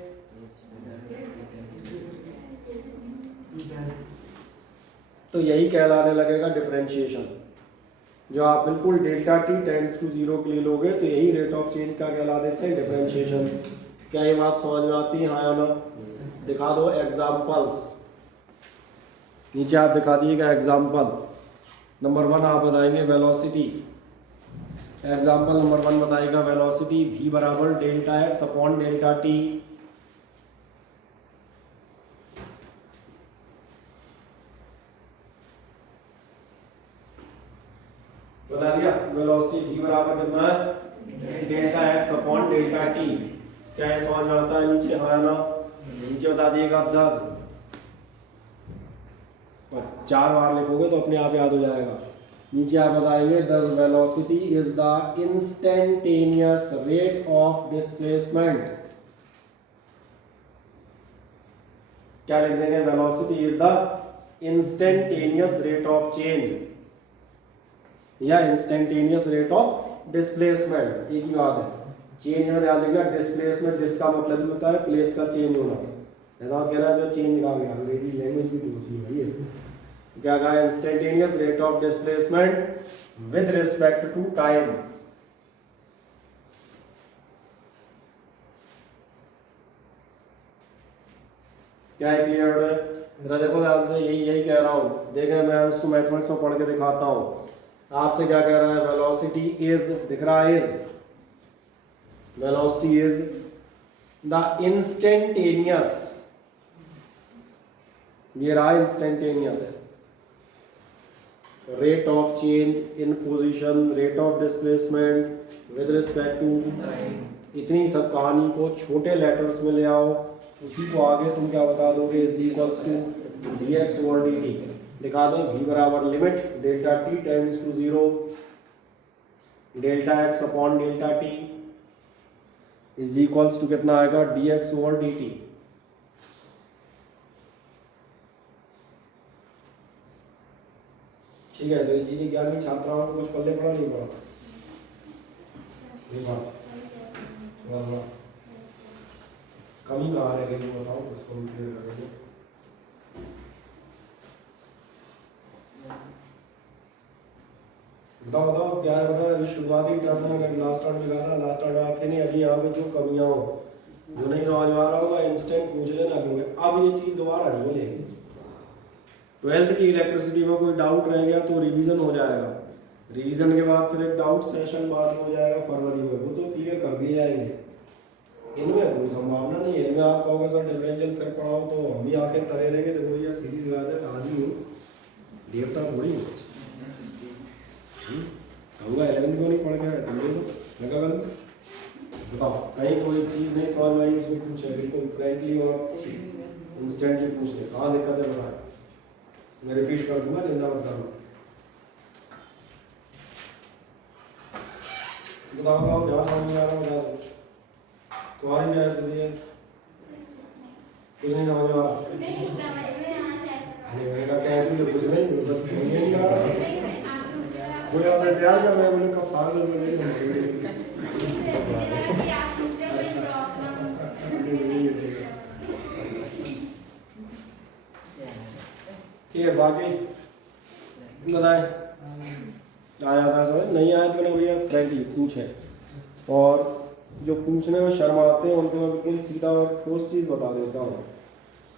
तो यही कहलाने लगेगा डिफरेंशिएशन। जो आप बिल्कुल डेल्टा टी टेंड्स टू 0 के लिए लोगे तो यही रेट ऑफ चेंज का कहला देते हैं डिफरेंशिएशन। क्या ये बात समझ में आती है? हाँ या ना? दिखा दो एग्जांपल्स। नीचे आप दिखा दिएगा एग्जांपल। नंबर 1 आप बताएंगे वेलोसिटी। एग्जांपल नंबर 1 बताएगा वेलोसिटी v बराबर delta x upon delta T. बता दिया वेलोसिटी v बराबर कितना है? Delta x upon delta T. क्या है समझ में आता है? नीचे हाँ या ना? नीचे बता दिएगा 10। 4 बार लिखोगे तो अपने आप याद हो जाएगा। नीचे आप बताएंगे 10 velocity is the instantaneous rate of displacement. क्या लिख देंगे? Velocity is the instantaneous rate of change या इंस्टेंटेनियस रेट ऑफ डिस्प्लेसमेंट, एक ही बात है। चेंज में ध्यान देना, डिस्प्लेसमेंट जिसका मतलब होता है प्लेस का चेंज होना। ऐसा कह रहा है चेंज निकाल गया, अंग्रेजी लैंग्वेज भी तो होती है भाई। क्या कहा? Instantaneous rate of displacement with respect to time. क्या है? क्लियर है? जरा देखो ध्यान से, यही कह रहा हूं। देखें, मैं उसको मैथमेटिक्स में पढ़ के दिखाता हूं। आपसे क्या कह रहा है? वेलोसिटी इज, दिख रहा है is, velocity is the instantaneous, ये रहा instantaneous rate of change in position, rate of displacement with respect to. इतनी सब कहानी को छोटे लेटर्स में ले आओ, उसी को आगे तुम क्या बता दोगे? Is equals to d x over d t. दिखा दें v बराबर limit delta t tends to 0 delta x upon delta t is equals to कितना आएगा? D x over d t. ठीक है, तो इंजीनियरिंग 11वीं छात्राओं को कुछ पल्ले पड़ा नहीं पड़ा? ये बात कमी कहाँ रह गई बताओ, उसको हम क्लियर करेंगे। बताओ क्या है? बता, अभी शुरुआती टर्म में लास्ट टाइम लिखा था, लास्ट टाइम आप थे नहीं। अभी यहाँ पे जो कमियाँ हो, जो नहीं समझ में आ रहा होगा, इंस्टेंट पूछ लेना, क्योंकि अब ये चीज़ दोबारा नहीं मिलेगी। 12th की इलेक्ट्रिसिटी में कोई डाउट रह गया तो रिवीजन हो जाएगा। रिवीजन के बाद फिर एक डाउट सेशन बाद में हो जाएगा फरवरी में, वो तो क्लियर कर दिए जाएंगे। इनमें कोई संभावना नहीं है। इनमें आप कहोगे सर डिफरेंशियल फिर पढ़ाओ, तो हम ही आखिर तरे रहेंगे। देखो भैया सीधी सी बात है, आदमी हूँ, देवता थोड़ी हूँ। कहूँगा 11th को नहीं पढ़ के तुमने तो लगा कल। बताओ कहीं कोई चीज़ नहीं समझ में आई, उसमें पूछे बिल्कुल फ्रेंकली और आपको इंस्टेंटली पूछ ले, कहाँ दिक्कत है बताए, मैं रिपीट कर दूंगा, चिंता मत करना। बताओ जहाँ समझ में आ रहा बता दो। तुम्हारी क्या स्थिति है? कुछ नहीं समझ में आ रहा? अरे मैंने कहा क्या है, कुछ नहीं, बस फोन नहीं कर रहा। बोले आपने तैयार कर रहे, बोले कब साल ठीक है। बाकी बताए आया था समझ, नहीं आया तो नहीं भैया फ्रेंकली पूछे। और जो पूछने में शर्म आते हैं उनको मैं बिल्कुल सीधा और ठोस चीज़ बता देता हूँ,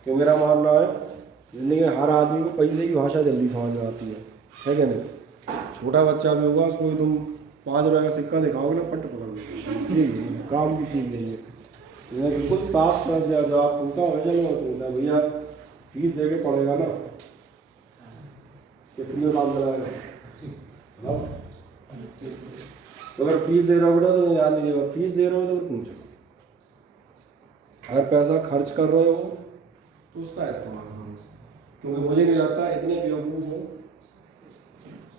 क्योंकि मेरा मानना है जिंदगी में हर आदमी को पैसे की भाषा जल्दी समझ में आती है क्या नहीं? छोटा बच्चा भी होगा, उसको भी तुम 5 रुपये का सिक्का दिखाओगे ना पट पकड़ लो जी काम की चीज़ नहीं है। मैं बिल्कुल साफ कर दिया जो आप उनका वजन होता भैया फीस दे के पड़ेगा ना कि फ्री में काम कराएगा। तो अगर फीस दे रहा हो बेटा तो याद नहीं देगा, फीस दे रहे हो तो पूछो। अगर पैसा खर्च कर रहे हो तो उसका इस्तेमाल करो, क्योंकि मुझे नहीं लगता इतने बेवकूफ़ हो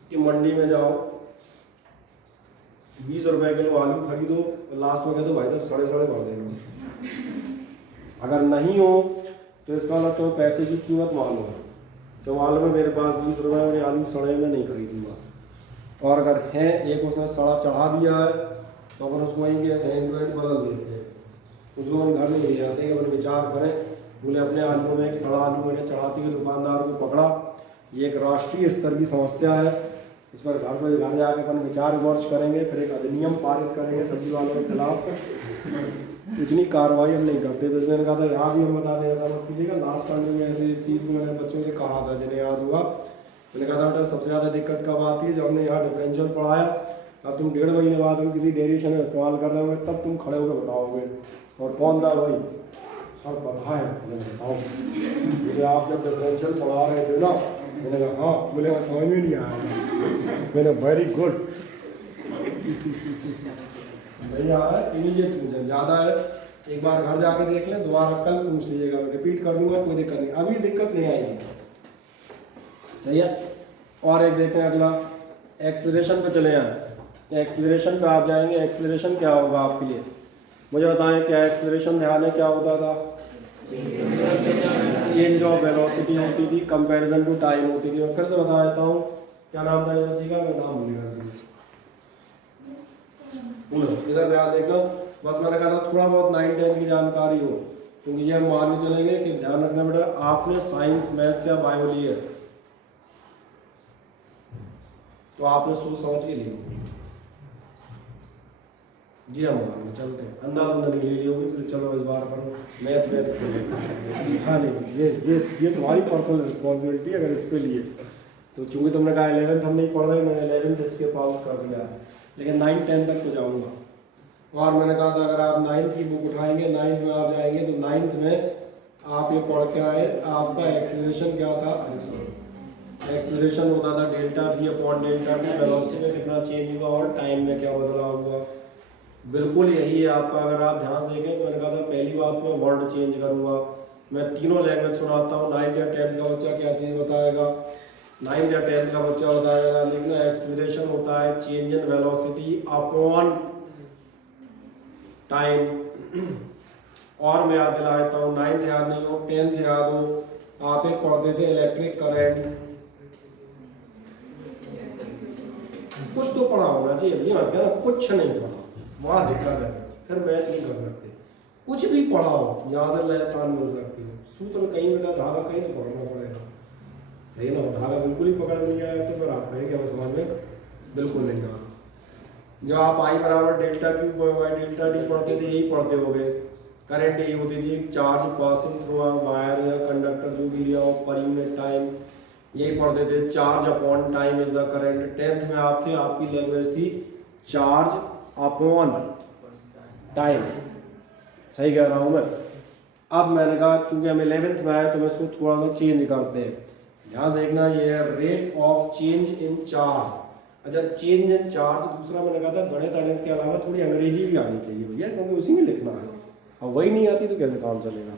कि मंडी में जाओ 20 रुपए किलो आलू खरीदो और लास्ट में कह दो भाई साहब सड़े सड़े भर देना। अगर नहीं हो तो इसका मतलब तुम्हें पैसे की कीमत मालूम है, तो मालूम है मेरे पास 20 रुपए में आलू सड़े में नहीं खरीदूंगा। और अगर है एक उसने सड़ा चढ़ा दिया है तो अपन उसको वहीं के रेट बदल देते हैं, उसको अपन घर में ले जाते हैं कि अपन विचार करें। बोले अपने आलू में एक सड़ा आलू मैंने चढ़ाती हुए दुकानदार को पकड़ा, ये एक राष्ट्रीय स्तर की समस्या है, इस पर घर जाकर अपन विचार विमर्श करेंगे, फिर एक अधिनियम पारित करेंगे सब्जी वालों के खिलाफ। इतनी कार्रवाई हम नहीं करते। तो इसने कहा था यहाँ भी हम बता दें ऐसा मत कीजिएगा। लास्ट टाइम में ऐसे इस चीज़ को मैंने बच्चों से कहा था जिन्हें याद हुआ, मैंने कहा था बेटा सबसे ज़्यादा दिक्कत कब आती है जब हमने यहाँ डिफरेंशियल पढ़ाया, अब तुम 1.5 महीने बाद हम किसी डेरिवेशन में इस्तेमाल कर रहे होंगे तब तुम खड़े होकर बताओगे। और कौन था भाई सर पता है बताओ, बोले आप जब डिफरेंशियल पढ़ा रहे थे ना, मैंने कहा हाँ, बोले मैं समझ में नहीं आया, मैंने वेरी गुड नहीं आ रहा है इमीजिएट पूछें, ज़्यादा है एक बार घर जाके देख लें, दोबारा कल पूछ लीजिएगा, मैं रिपीट कर दूंगा, कोई दिक्कत नहीं, अभी दिक्कत नहीं आएगी। सही है। और एक देखें अगला एक्सीलरेशन पे चले आए। एक्सीलरेशन पे आप जाएंगे, एक्सीलरेशन क्या होगा आपके लिए मुझे बताएं, क्या एक्सीलरेशन ध्यान है क्या होता था? चेंज ऑफ वेलोसिटी होती थी, कंपैरिजन टू टाइम होती थी। मैं फिर से बता देता हूँ, क्या नाम था इस बच्ची का, मैं नाम भूल गया। इधर ध्यान देखना, बस मैंने कहा था थोड़ा बहुत 9-10 की जानकारी हो, क्योंकि ये हम मान के चलेंगे कि ध्यान रखना बेटा आपने साइंस मैथ्स या बायो ली है तो आपने सोच समझ के ली होगी। जी हम मान चलते हैं, अंदाज नहीं ले ली होगी, फिर चलो इस बार पर मैथ हाँ नहीं ये तुम्हारी पर्सनल रिस्पॉन्सिबिलिटी अगर इस पे लिए तो, चूंकि तुमने कहा 11th हम नहीं पढ़ रहे, मैंने 11th इसके पास कर दिया, लेकिन 9-10 तक तो जाऊँगा। और मैंने कहा था अगर आप 9th की बुक उठाएंगे, 9th में आप जाएंगे तो 9th में आप ये पढ़ के आए, आपका एक्सीलरेशन क्या था, एक्सीलरेशन होता था delta v upon delta T, velocity में कितना चेंज हुआ और टाइम में क्या बदलाव हुआ। बिल्कुल यही है आपका। अगर आप ध्यान से देखें तो मैंने कहा था पहली बात में वर्ड चेंज करूँगा, मैं तीनों लैंग्वेज सुनाता हूँ, 9th या 10th का बच्चा क्या चीज़ बताएगा, 9th या 10th का बच्चा बताएगा, लेकिन एक्सीलरेशन होता है change in velocity upon time. और मैं याद दिला देता हूँ, 9th याद नहीं हो 10th याद हो, आप एक पढ़ते थे इलेक्ट्रिक करंट, कुछ तो पढ़ा होना चाहिए, ये मत कहना कुछ नहीं पढ़ा, वहाँ देखा जाए फिर मैच नहीं कर सकते। कुछ भी पढ़ा हो यहाँ से लय तान मिल सकती हो, सूत्र कहीं बेटा धागा कहीं से पकड़ना पड़ेगा। सही ना, धागा बिल्कुल ही पकड़ नहीं आया तो फिर आप रहेगा समझ में बिल्कुल नहीं आना। जब आप आई बराबर delta Q by delta T पढ़ते थे यही पढ़ते हो गए। करंट यही होती थी, चार्ज पासिंग थ्रू वायर या कंडक्टर जो भी लिया हो पर यूनिट टाइम, यही पढ़ते थे। Charge upon time is the current. 10th में आप थे, आपकी लैंग्वेज थी चार्ज अपॉन टाइम। सही कह रहा हूँ मैं। अब मैंने कहा चूंकि हम 11th में आए तो मैं इसको थोड़ा सा चेंज करते हैं। ध्यान देखना, ये है rate of change in charge. अच्छा, चेंज इन चार्ज दूसरा मैंने कहा था गणित गणित के अलावा थोड़ी अंग्रेजी भी आनी चाहिए भैया, क्योंकि उसी में लिखना है। अब वही नहीं आती तो कैसे काम चलेगा।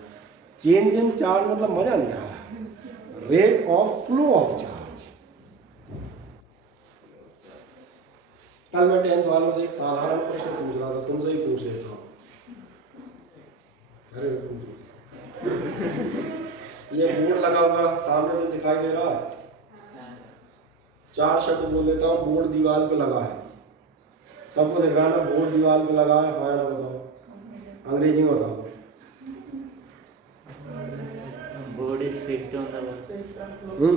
चेंज इन चार्ज मतलब मजा नहीं आ रहा, rate of flow of charge. कल मैं 10th वालों से एक साधारण प्रश्न पूछ रहा था, तुमसे ही पूछ लेता हूँ। अरे ये बोर्ड लगा हुआ सामने तो दिखाई दे रहा है, 4 शब्द बोल देता हूँ। बोर्ड दीवार पे लगा है, सबको दिख रहा है ना, बोर्ड दीवार पे लगा है। हाँ ना बताओ, अंग्रेजी में बताओ। Board is fixed on the wall.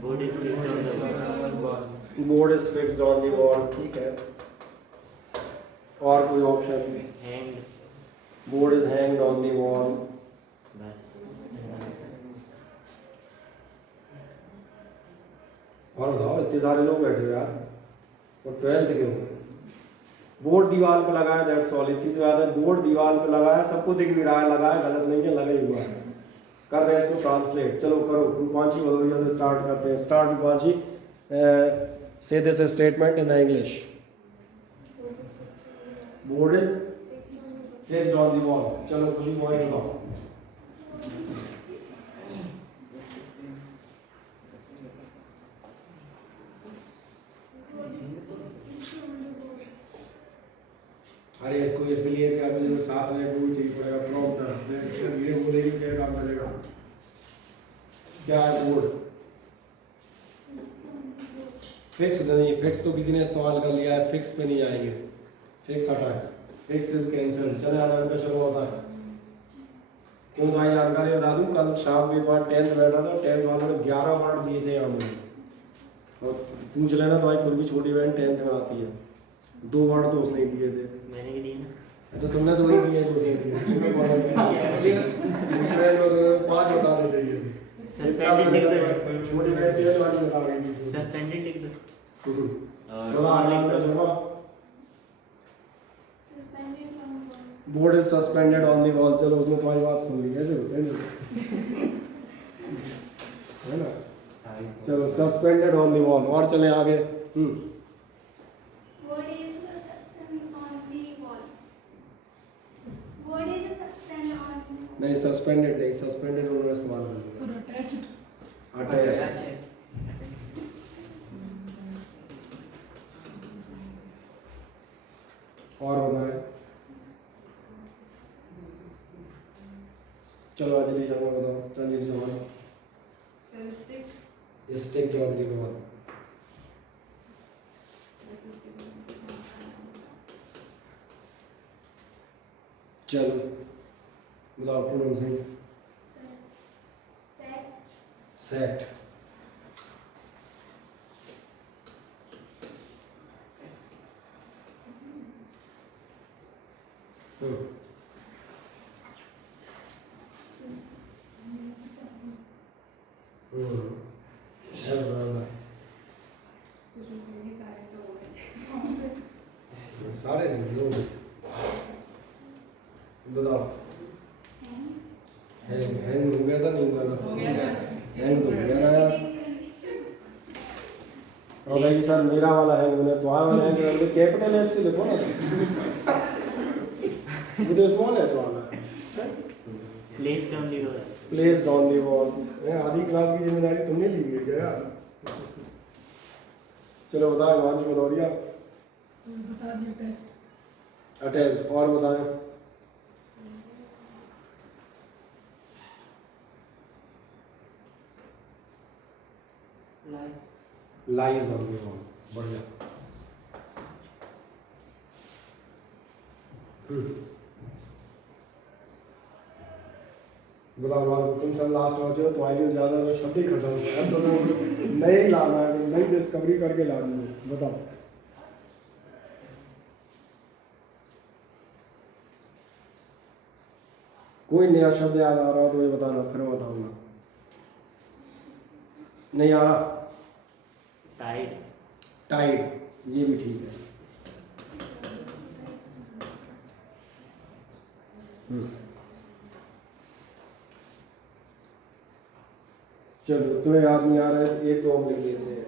Board is fixed on the wall. Board is fixed on the wall, ठीक है। और कोई option? Hang. Board is hanged on the wall. बस। और बताओ, इतने सारे लोग बैठे हो यार, और 12th के हो। बोर्ड दीवार पे लगाया, दैट्स ऑल। इतनी सी बात है, बोर्ड दीवार पे लगाया, सबको दिख भी रहा है, लगाया, गलत नहीं है, लगा ही हुआ है। कर रहे हैं इसको ट्रांसलेट। चलो करो, रूपांशी भदौरिया से स्टार्ट करते हैं। स्टार्ट रूपांशी, से this statement in the English. Board is fixed on the wall. चलो खुशी मोबाइल बताओ। अरे इसको इसके लिए क्या मुझे साथ में टूल चाहिए पड़ेगा, प्रॉम्प्टर धीरे बोलेगी क्या काम करेगा। क्या है बोर्ड? फिक्स नहीं, फिक्स तो किसी ने इस्तेमाल कर लिया है, फिक्स पे नहीं आएंगे, फिक्स हटा है, फिक्स इज कैंसिल। चले आना का शुरू होता है। क्यों तुम्हारी जानकारी बता दूं, कल शाम भी तुम्हारा 10th बैठा था, 10th वालों ने 11 वर्ड दिए थे यहाँ मुझे, और पूछ लेना तुम्हारी खुद की छोटी बहन 10th में आती है, 2 वर्ड तो उसने दिए थे। मैंने भी दिए ना। तो तुमने तो वही दिए जो उसने दिए। 5 बताने चाहिए थे। सस्पेंडेड लिख दो। छोटी बहन 10th वाली बता रही थी। सस्पेंडेड लिख दो। और आराम से सुनो। Board is suspended on the wall. चलो उसने तुम्हारी बात सुन ली, है ना। चलो सस्पेंडेड ऑन द वॉल। और चलें आगे। नहीं सस्पेंडेड नहीं, सस्पेंडेड उन्होंने इस्तेमाल कर लिया। अटैच्ड। और बताएं। चलो अंजलि शर्मा बताओ। Anjali Sharma. Stick on the wall. चलो बताओ पूनम सिंह। सेट। सारे नहीं लोग बताओ। हैंग हो गया था, नहीं हुआ था? हैंग तो हो गया था यार। और भाई सर मेरा वाला हैंग होना, तुम्हारा वाला हैंग होना, कैपिटल एच से लिखो ना। मुझे स्मॉल एच वाला है। Placed on the wall. Placed on the wall. आधी क्लास की जिम्मेदारी तुमने ली है क्या यार? चलो बताओ हिमांशु भदौरिया। बता दिया अटैच। और बताएं। Lies on the wall. बढ़िया। बताओ तुम सब लास्ट पहुंचे हो, तुम्हारे लिए ज्यादा तो शब्द ही खत्म हो गया, तो नए ही लाना है, नई डिस्कवरी करके लानी है। बताओ। कोई नया शब्द याद आ रहा हो तो ये बताना, फिर मैं बताऊंगा। नहीं आ रहा? टाइड। टाइड, ये भी ठीक है। चलो तुम्हें याद नहीं आ रहा है, एक दो हम लिख लेते हैं।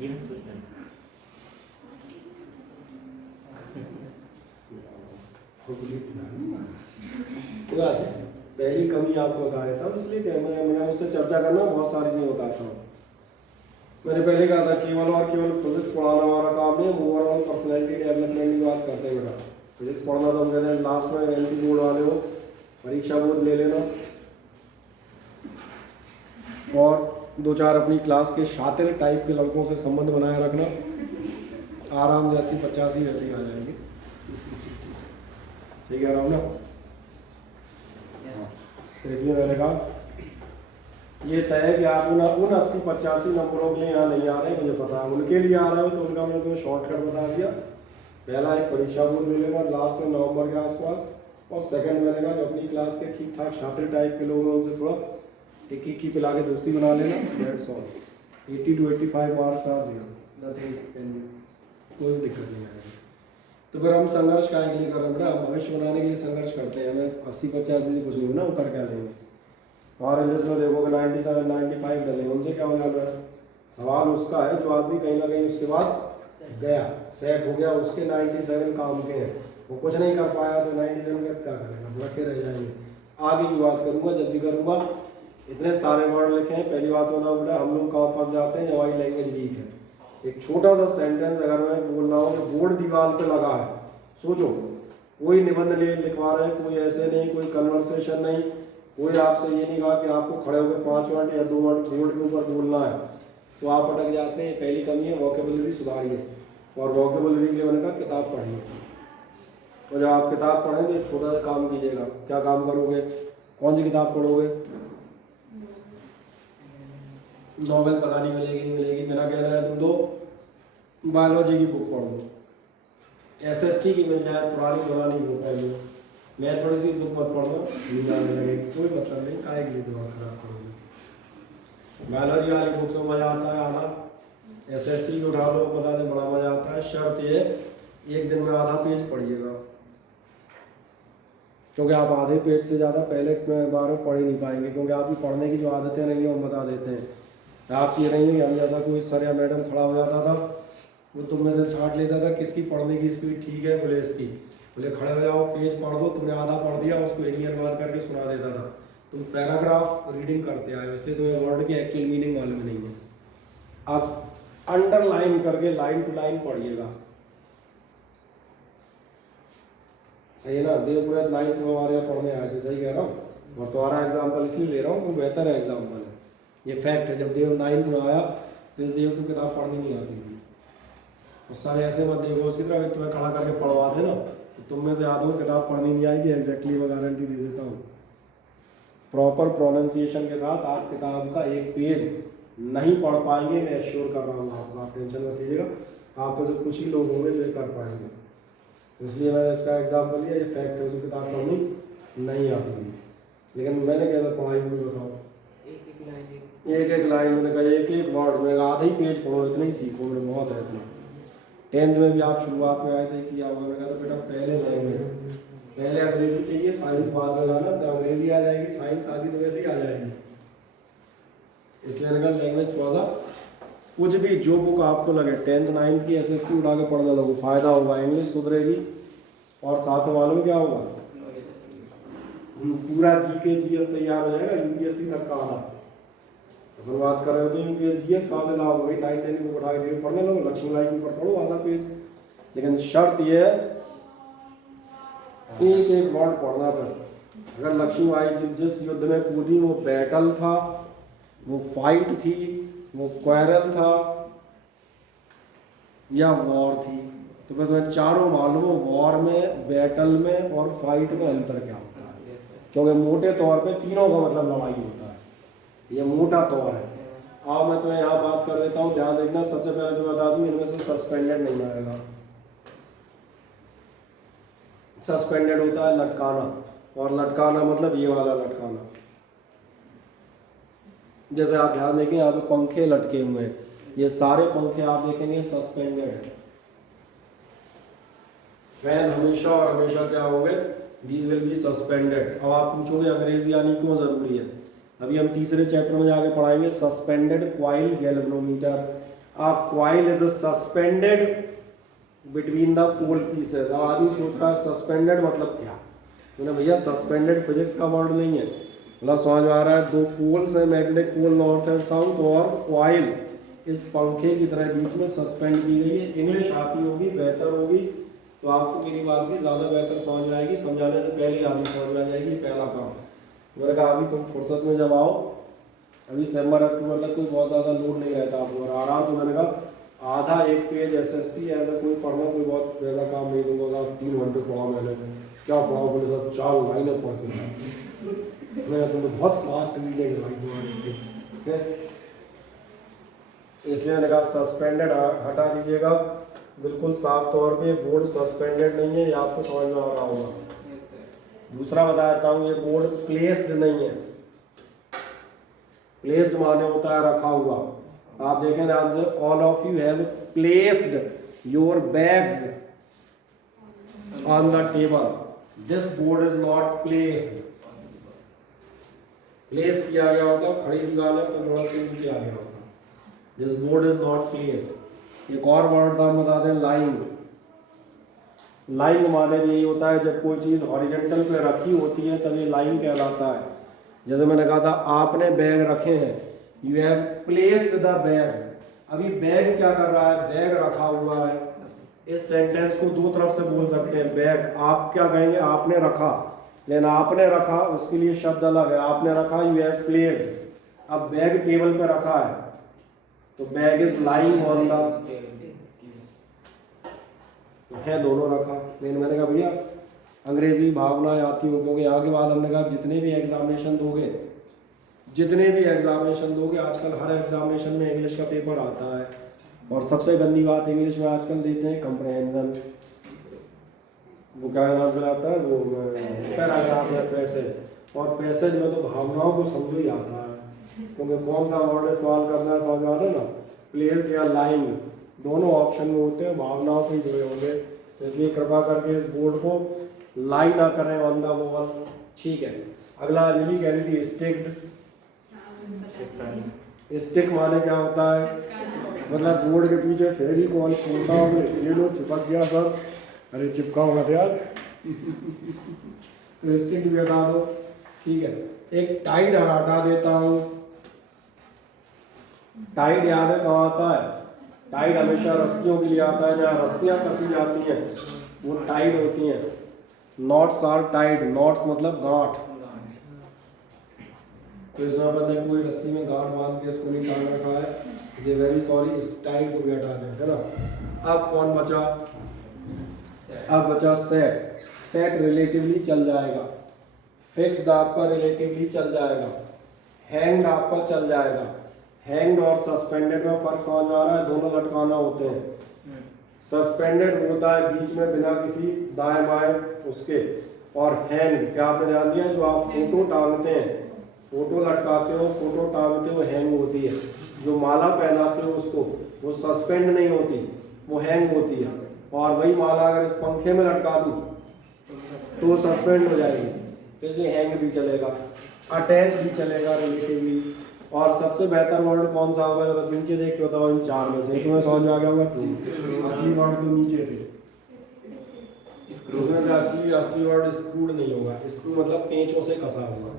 ये मैं सोच रहा था। पहली कमी आपको बताया था, इसलिए क्या मैंने उससे चर्चा करना, बहुत सारी चीजें बताता हूँ। मैंने पहले कहा था केवल और केवल फिजिक्स पढ़ाना हमारा काम नहीं है, ओवरऑल पर्सनैलिटी डेवलपमेंट की बात करते हैं बेटा। फिजिक्स पढ़ना तो हम कहते हैं लास्ट में एमपी बोर्ड वाले हो, परीक्षा बोर्ड ले लेना, और 2-4 अपनी क्लास के शातिर टाइप के लड़कों से संबंध बनाए रखना, आराम जैसी 85 वैसे ही आ जाएंगे। सही कह रहा हूँ ना? तो इसलिए मैंने कहा ये तय है कि आप उन 80-85 नंबरों के लिए यहाँ नहीं आ रहे, मुझे पता है। उनके लिए आ रहे हो तो उनका मैंने तुम्हें शॉर्टकट बता दिया। पहला एक परीक्षा बोर्ड ले लेना लास्ट में नवंबर के आसपास, और सेकंड मैंने कहा जो अपनी क्लास के ठीक ठाक छात्र टाइप के लोग हैं उनसे थोड़ा टिक्की की पिला के दोस्ती बना लेना। That's all. 80 to 85 मार्क्स आ दिया, नथिंग, कोई दिक्कत नहीं आएगी। तो फिर हम संघर्ष काय के लिए कर रहे हैं बेटा, भविष्य बनाने के लिए संघर्ष करते हैं। हमें 80-85 से कुछ नहीं ना, वो कर क्या लेंगे। और इंग्लिश में देखोगे 97-95 डलेंगे, उनसे क्या हो जाता है। सवाल उसका है जो आदमी कहीं ना कहीं उसके बाद गया, सेट हो गया, उसके 97 काम के हैं, वो कुछ नहीं कर पाया तो 97 का क्या करेगा, रखे रह जाएंगे। आगे की बात करूंगा जब भी करूंगा। इतने सारे वर्ड लिखे हैं। पहली बात होना बेटा, हम लोग कहाँ फंस जाते हैं, हमारी लैंग्वेज वीक है। एक छोटा सा सेंटेंस अगर मैं बोल रहा हूँ कि बोर्ड दीवार पे लगा है, सोचो कोई निबंध लिखवा रहे, कोई ऐसे नहीं, कोई कन्वर्सेशन नहीं, कोई आपसे ये नहीं कहा कि आपको खड़े होकर 5 मिनट या 2 मिनट बोर्ड के ऊपर बोलना है, तो आप अटक जाते हैं। पहली कमी है वोकेबुलरी सुधारिए, और वोकेबुलरी के लिए मैंने कहा किताब पढ़िए। और जब आप किताब पढ़ेंगे एक छोटा सा काम कीजिएगा। क्या काम करोगे, कौन सी किताब पढ़ोगे। नॉवेल पता नहीं मिलेगी नहीं मिलेगी, बिना कह रहे तुम तो बायोलॉजी की बुक पढ़ लो, SST की मिल जाए, पुरानी पुरानी बुक पढ़ लो। मैं थोड़ी सी बुक मत पढ़ लो, नींद आने लगेगी, कोई मतलब नहीं, काहे के लिए दिमाग खराब करोगे। बायोलॉजी वाली बुक से मजा आता है आधा, SST की उठा लो, बता दें बड़ा मजा आता है। शर्त ये एक दिन में आधा पेज पढ़िएगा, क्योंकि आप आधे पेज से ज़्यादा पहले बार में पढ़ ही नहीं पाएंगे, क्योंकि आपकी पढ़ने की जो आदतें नहीं है वो बता देते हैं। आप ये नहीं है हम जैसा कोई सर या मैडम खड़ा हो जाता था, वो तुम में से छांट लेता था किसकी पढ़ने की स्पीड ठीक है, बोले इसकी, बोले खड़े हो जाओ पेज पढ़ दो, तुमने आधा पढ़ दिया, उसको एक ही अनुवाद करके सुना देता था। तुम पैराग्राफ रीडिंग करते आए हो, इसलिए तुम्हें वर्ड की एक्चुअल मीनिंग मालूम नहीं है। आप अंडरलाइन करके लाइन टू लाइन पढ़िएगा, सही है ना। देवपुरा 9th में हमारे यहाँ पढ़ने आए थे, सही कह रहा हूँ। और तुम्हारा एग्जाम्पल इसलिए ले रहा हूँ क्योंकि बेहतर है एग्जाम्पल है, ये फैक्ट है। जब देव 9th में आया तो इस देव को किताब पढ़नी नहीं आती थी। उस समय ऐसे मत देखो उसकी तरफ, तुम्हें खड़ा करके पढ़वा दे ना तो तुम में से आदमी किताब पढ़नी नहीं आएगी, एग्जैक्टली मैं गारंटी दे देता हूँ। प्रॉपर प्रोनाउंसिएशन के साथ आप किताब का एक पेज नहीं पढ़ पाएंगे, मैं एश्योर कर रहा हूँ आपको, आप टेंशन मत लीजिएगा। आप में से कुछ ही लोग होंगे जो ये कर पाएंगे, इसलिए मैंने इसका एग्जाम्पल लिया। ये फैक्ट है, उसको किताब पढ़नी नहीं आती थी, लेकिन मैंने कैसे पढ़ाई हुई बताओ। एक एक लाइन मैंने कहा, एक एक वर्ड में आधा ही पेज पढ़ो, इतना ही सीखो, मेरे बहुत है इतना। 10th में भी आप शुरुआत में आए थे किया होगा, मैंने कहा था बेटा पहले लैंग्वेज, पहले अंग्रेजी चाहिए, साइंस बाद में जाना, तो अंग्रेजी आ जाएगी, साइंस आदि तो वैसे ही आ जाएगी। इसलिए मैंने कहा लैंग्वेज थोड़ा सा, कुछ भी जो बुक आपको लगे 10th 9th की SST उठा के पढ़ने लगो, फायदा होगा, इंग्लिश सुधरेगी, और साथ में मालूम क्या होगा, पूरा GK GS तैयार हो जाएगा, UPSC तक का आना। अपन बात कर रहे होते हैं कि GS कहाँ से लाओगे भाई, 9th 10th को उठा के पढ़ने लगो, लक्ष्मी बाई के ऊपर पढ़ो आधा पेज। लेकिन शर्त ये है एक एक वर्ड पढ़ना था। अगर लक्ष्मी बाई जिस युद्ध में कूदी वो बैटल था, वो फाइट थी, वो क्वारल था या वॉर थी, तो फिर तुम्हें चारों मालूम हो वॉर में, बैटल में और फाइट में अंतर क्या होता है। क्योंकि मोटे तौर पे तीनों का मतलब लड़ाई होता है, ये मोटा तौर है। आओ मैं तुम्हें यहाँ बात कर देता हूँ, ध्यान देखना। सबसे पहले तो बता दूँ इनमें से सस्पेंडेड नहीं आएगा। सस्पेंडेड होता है लटकाना, और लटकाना मतलब ये वाला लटकाना। जैसे आप ध्यान देखें यहाँ पे पंखे लटके हुए हैं, ये सारे पंखे आप देखेंगे सस्पेंडेड है। फैन हमेशा और हमेशा क्या होंगे, दीज विल बी सस्पेंडेड। अब आप पूछोगे अंग्रेजी आनी क्यों जरूरी है, अभी हम तीसरे चैप्टर में जाके पढ़ाएंगे। Suspended coil galvanometer. आप coil is suspended between the pole pieces. अब आदमी सोच रहा है सस्पेंडेड मतलब क्या, तो भैया सस्पेंडेड फिजिक्स का वर्ड नहीं है, मतलब समझ में आ रहा है। दो पोल्स हैं, magnetic pole north and south, और क्वाइल इस पंखे की तरह बीच में सस्पेंड की गई है। इंग्लिश आती होगी, बेहतर होगी, तो आपको मेरी बात की ज़्यादा बेहतर समझ में आएगी, समझाने से पहले आदमी समझ में आ जाएगी। पहला काम तो मैंने कहा अभी तुम फुर्सत में जब आओ, अभी सितंबर अक्टूबर तक कोई बहुत ज़्यादा लोड नहीं रहता आपको, और आराम। तो मैंने कहा आधा एक पेज SST ऐसा कोई पढ़ना, कोई बहुत ज़्यादा काम नहीं दूंगा। 3 घंटे पढ़ा मैंने, क्या पढ़ाओ, बोले सब 4 लाइनें पढ़ के तुम तो बहुत फास्ट रीडिंग है भाई तुम्हारी, ठीक है। इसलिए मैंने कहा सस्पेंडेड हटा दीजिएगा, बिल्कुल साफ तौर पे बोर्ड सस्पेंडेड नहीं है, ये आपको समझ में आ रहा होगा। दूसरा बता देता हूँ, ये बोर्ड प्लेस्ड नहीं है। प्लेस्ड माने होता है रखा हुआ। आप देखें ध्यान से, all of you have placed your bags on the table, this board is not placed. Place किया गया होगा, खड़ी निकाले तो थोड़ा सा नीचे आ गया होगा, this board is not placed. एक और वर्ड था बता दें, लाइंग। लाइंग माने भी यही होता है, जब कोई चीज़ हॉरिजेंटल पे रखी होती है तब ये लाइंग कहलाता है। जैसे मैंने कहा था, आपने बैग रखे हैं, you have placed the bags. अभी बैग क्या कर रहा है, बैग रखा हुआ है। इस सेंटेंस को दो तरफ से बोल सकते हैं। बैग आप क्या कहेंगे, आपने रखा, लेकिन आपने रखा उसके लिए शब्द अलग है। आपने रखा, यू हैव प्लेस्ड। अब बैग टेबल पे रखा है तो bag is lying on the, है दोनों रखा। लेकिन मैंने कहा भैया अंग्रेजी भावनाएं आती हूँ, क्योंकि यहाँ के बाद हमने कहा जितने भी एग्जामिनेशन दोगे, आजकल हर एग्जामिनेशन में इंग्लिश का पेपर आता है, और सबसे गंदी बात इंग्लिश में आजकल देते हैं कंप्रहेंजन, वो क्या नाम कराता है, वो पैराग्राफ या पैसेज। और पैसेज में तो भावनाओं को समझो ही आता है, क्योंकि कौन सा वर्ड इस्तेमाल करना है समझ आ रहा है ना। प्लेस्ड या लाइंग दोनों ऑप्शन में होते हैं, भावनाओं पे जुड़े होंगे। इसलिए कृपा करके इस बोर्ड को लाई ना करें ऑन द वॉल, ठीक है। अगला अंजलि कह रही थी स्टिक्ड। स्टिक माने क्या होता है, मतलब बोर्ड के पीछे फेविकॉल छोटा ये लो चिपक गया सर, अरे चिपका होगा तो यार तो स्टिक भी हटा दो, ठीक है। एक टाइड हटा देता हूँ। टाइड याद है कहाँ आता है, टाइड हमेशा रस्सियों के लिए आता है, जहाँ रस्सियाँ कसी जाती हैं वो टाइड होती हैं। नॉट्स आर टाइड, नॉट्स मतलब गांठ। तो इसमें अपन ने कोई रस्सी में गांठ बांध के इसको नहीं टांग रखा है, ये वेरी सॉरी, इस टाइड को भी हटा दें, है ना। अब कौन बचा, अब बचा सेट। सेट रिलेटिवली चल जाएगा, फिक्स्ड आपका रिलेटिवली चल जाएगा, हैंग्ड आपका चल जाएगा। हैंग्ड और सस्पेंडेड में फर्क समझ में आ रहा है, दोनों लटकाना होते हैं। सस्पेंडेड होता है बीच में बिना किसी दाएं बाएं उसके, और हैंग क्या आपने ध्यान दिया, जो आप फोटो टांगते हैं, फोटो लटकाते हो, फोटो टांगते हो, हैंग होती है। जो माला पहनाते हो उसको, वो सस्पेंड नहीं होती, वो हैंग होती है। और वही माला अगर इस पंखे में लटका दूं तो सस्पेंड हो जाएगी, तो इसलिए हैंग भी चलेगा, अटैच भी चलेगा रिलेटिवली। और सबसे बेहतर वर्ड कौन सा होगा, जरा नीचे देख के बताओ इन चार में से, तुम्हें समझ में आ गया होगा। असली वर्ड तो नीचे थे, इसमें से असली वर्ड स्क्रूड नहीं होगा। स्क्रू मतलब पेंचों से कसा होगा।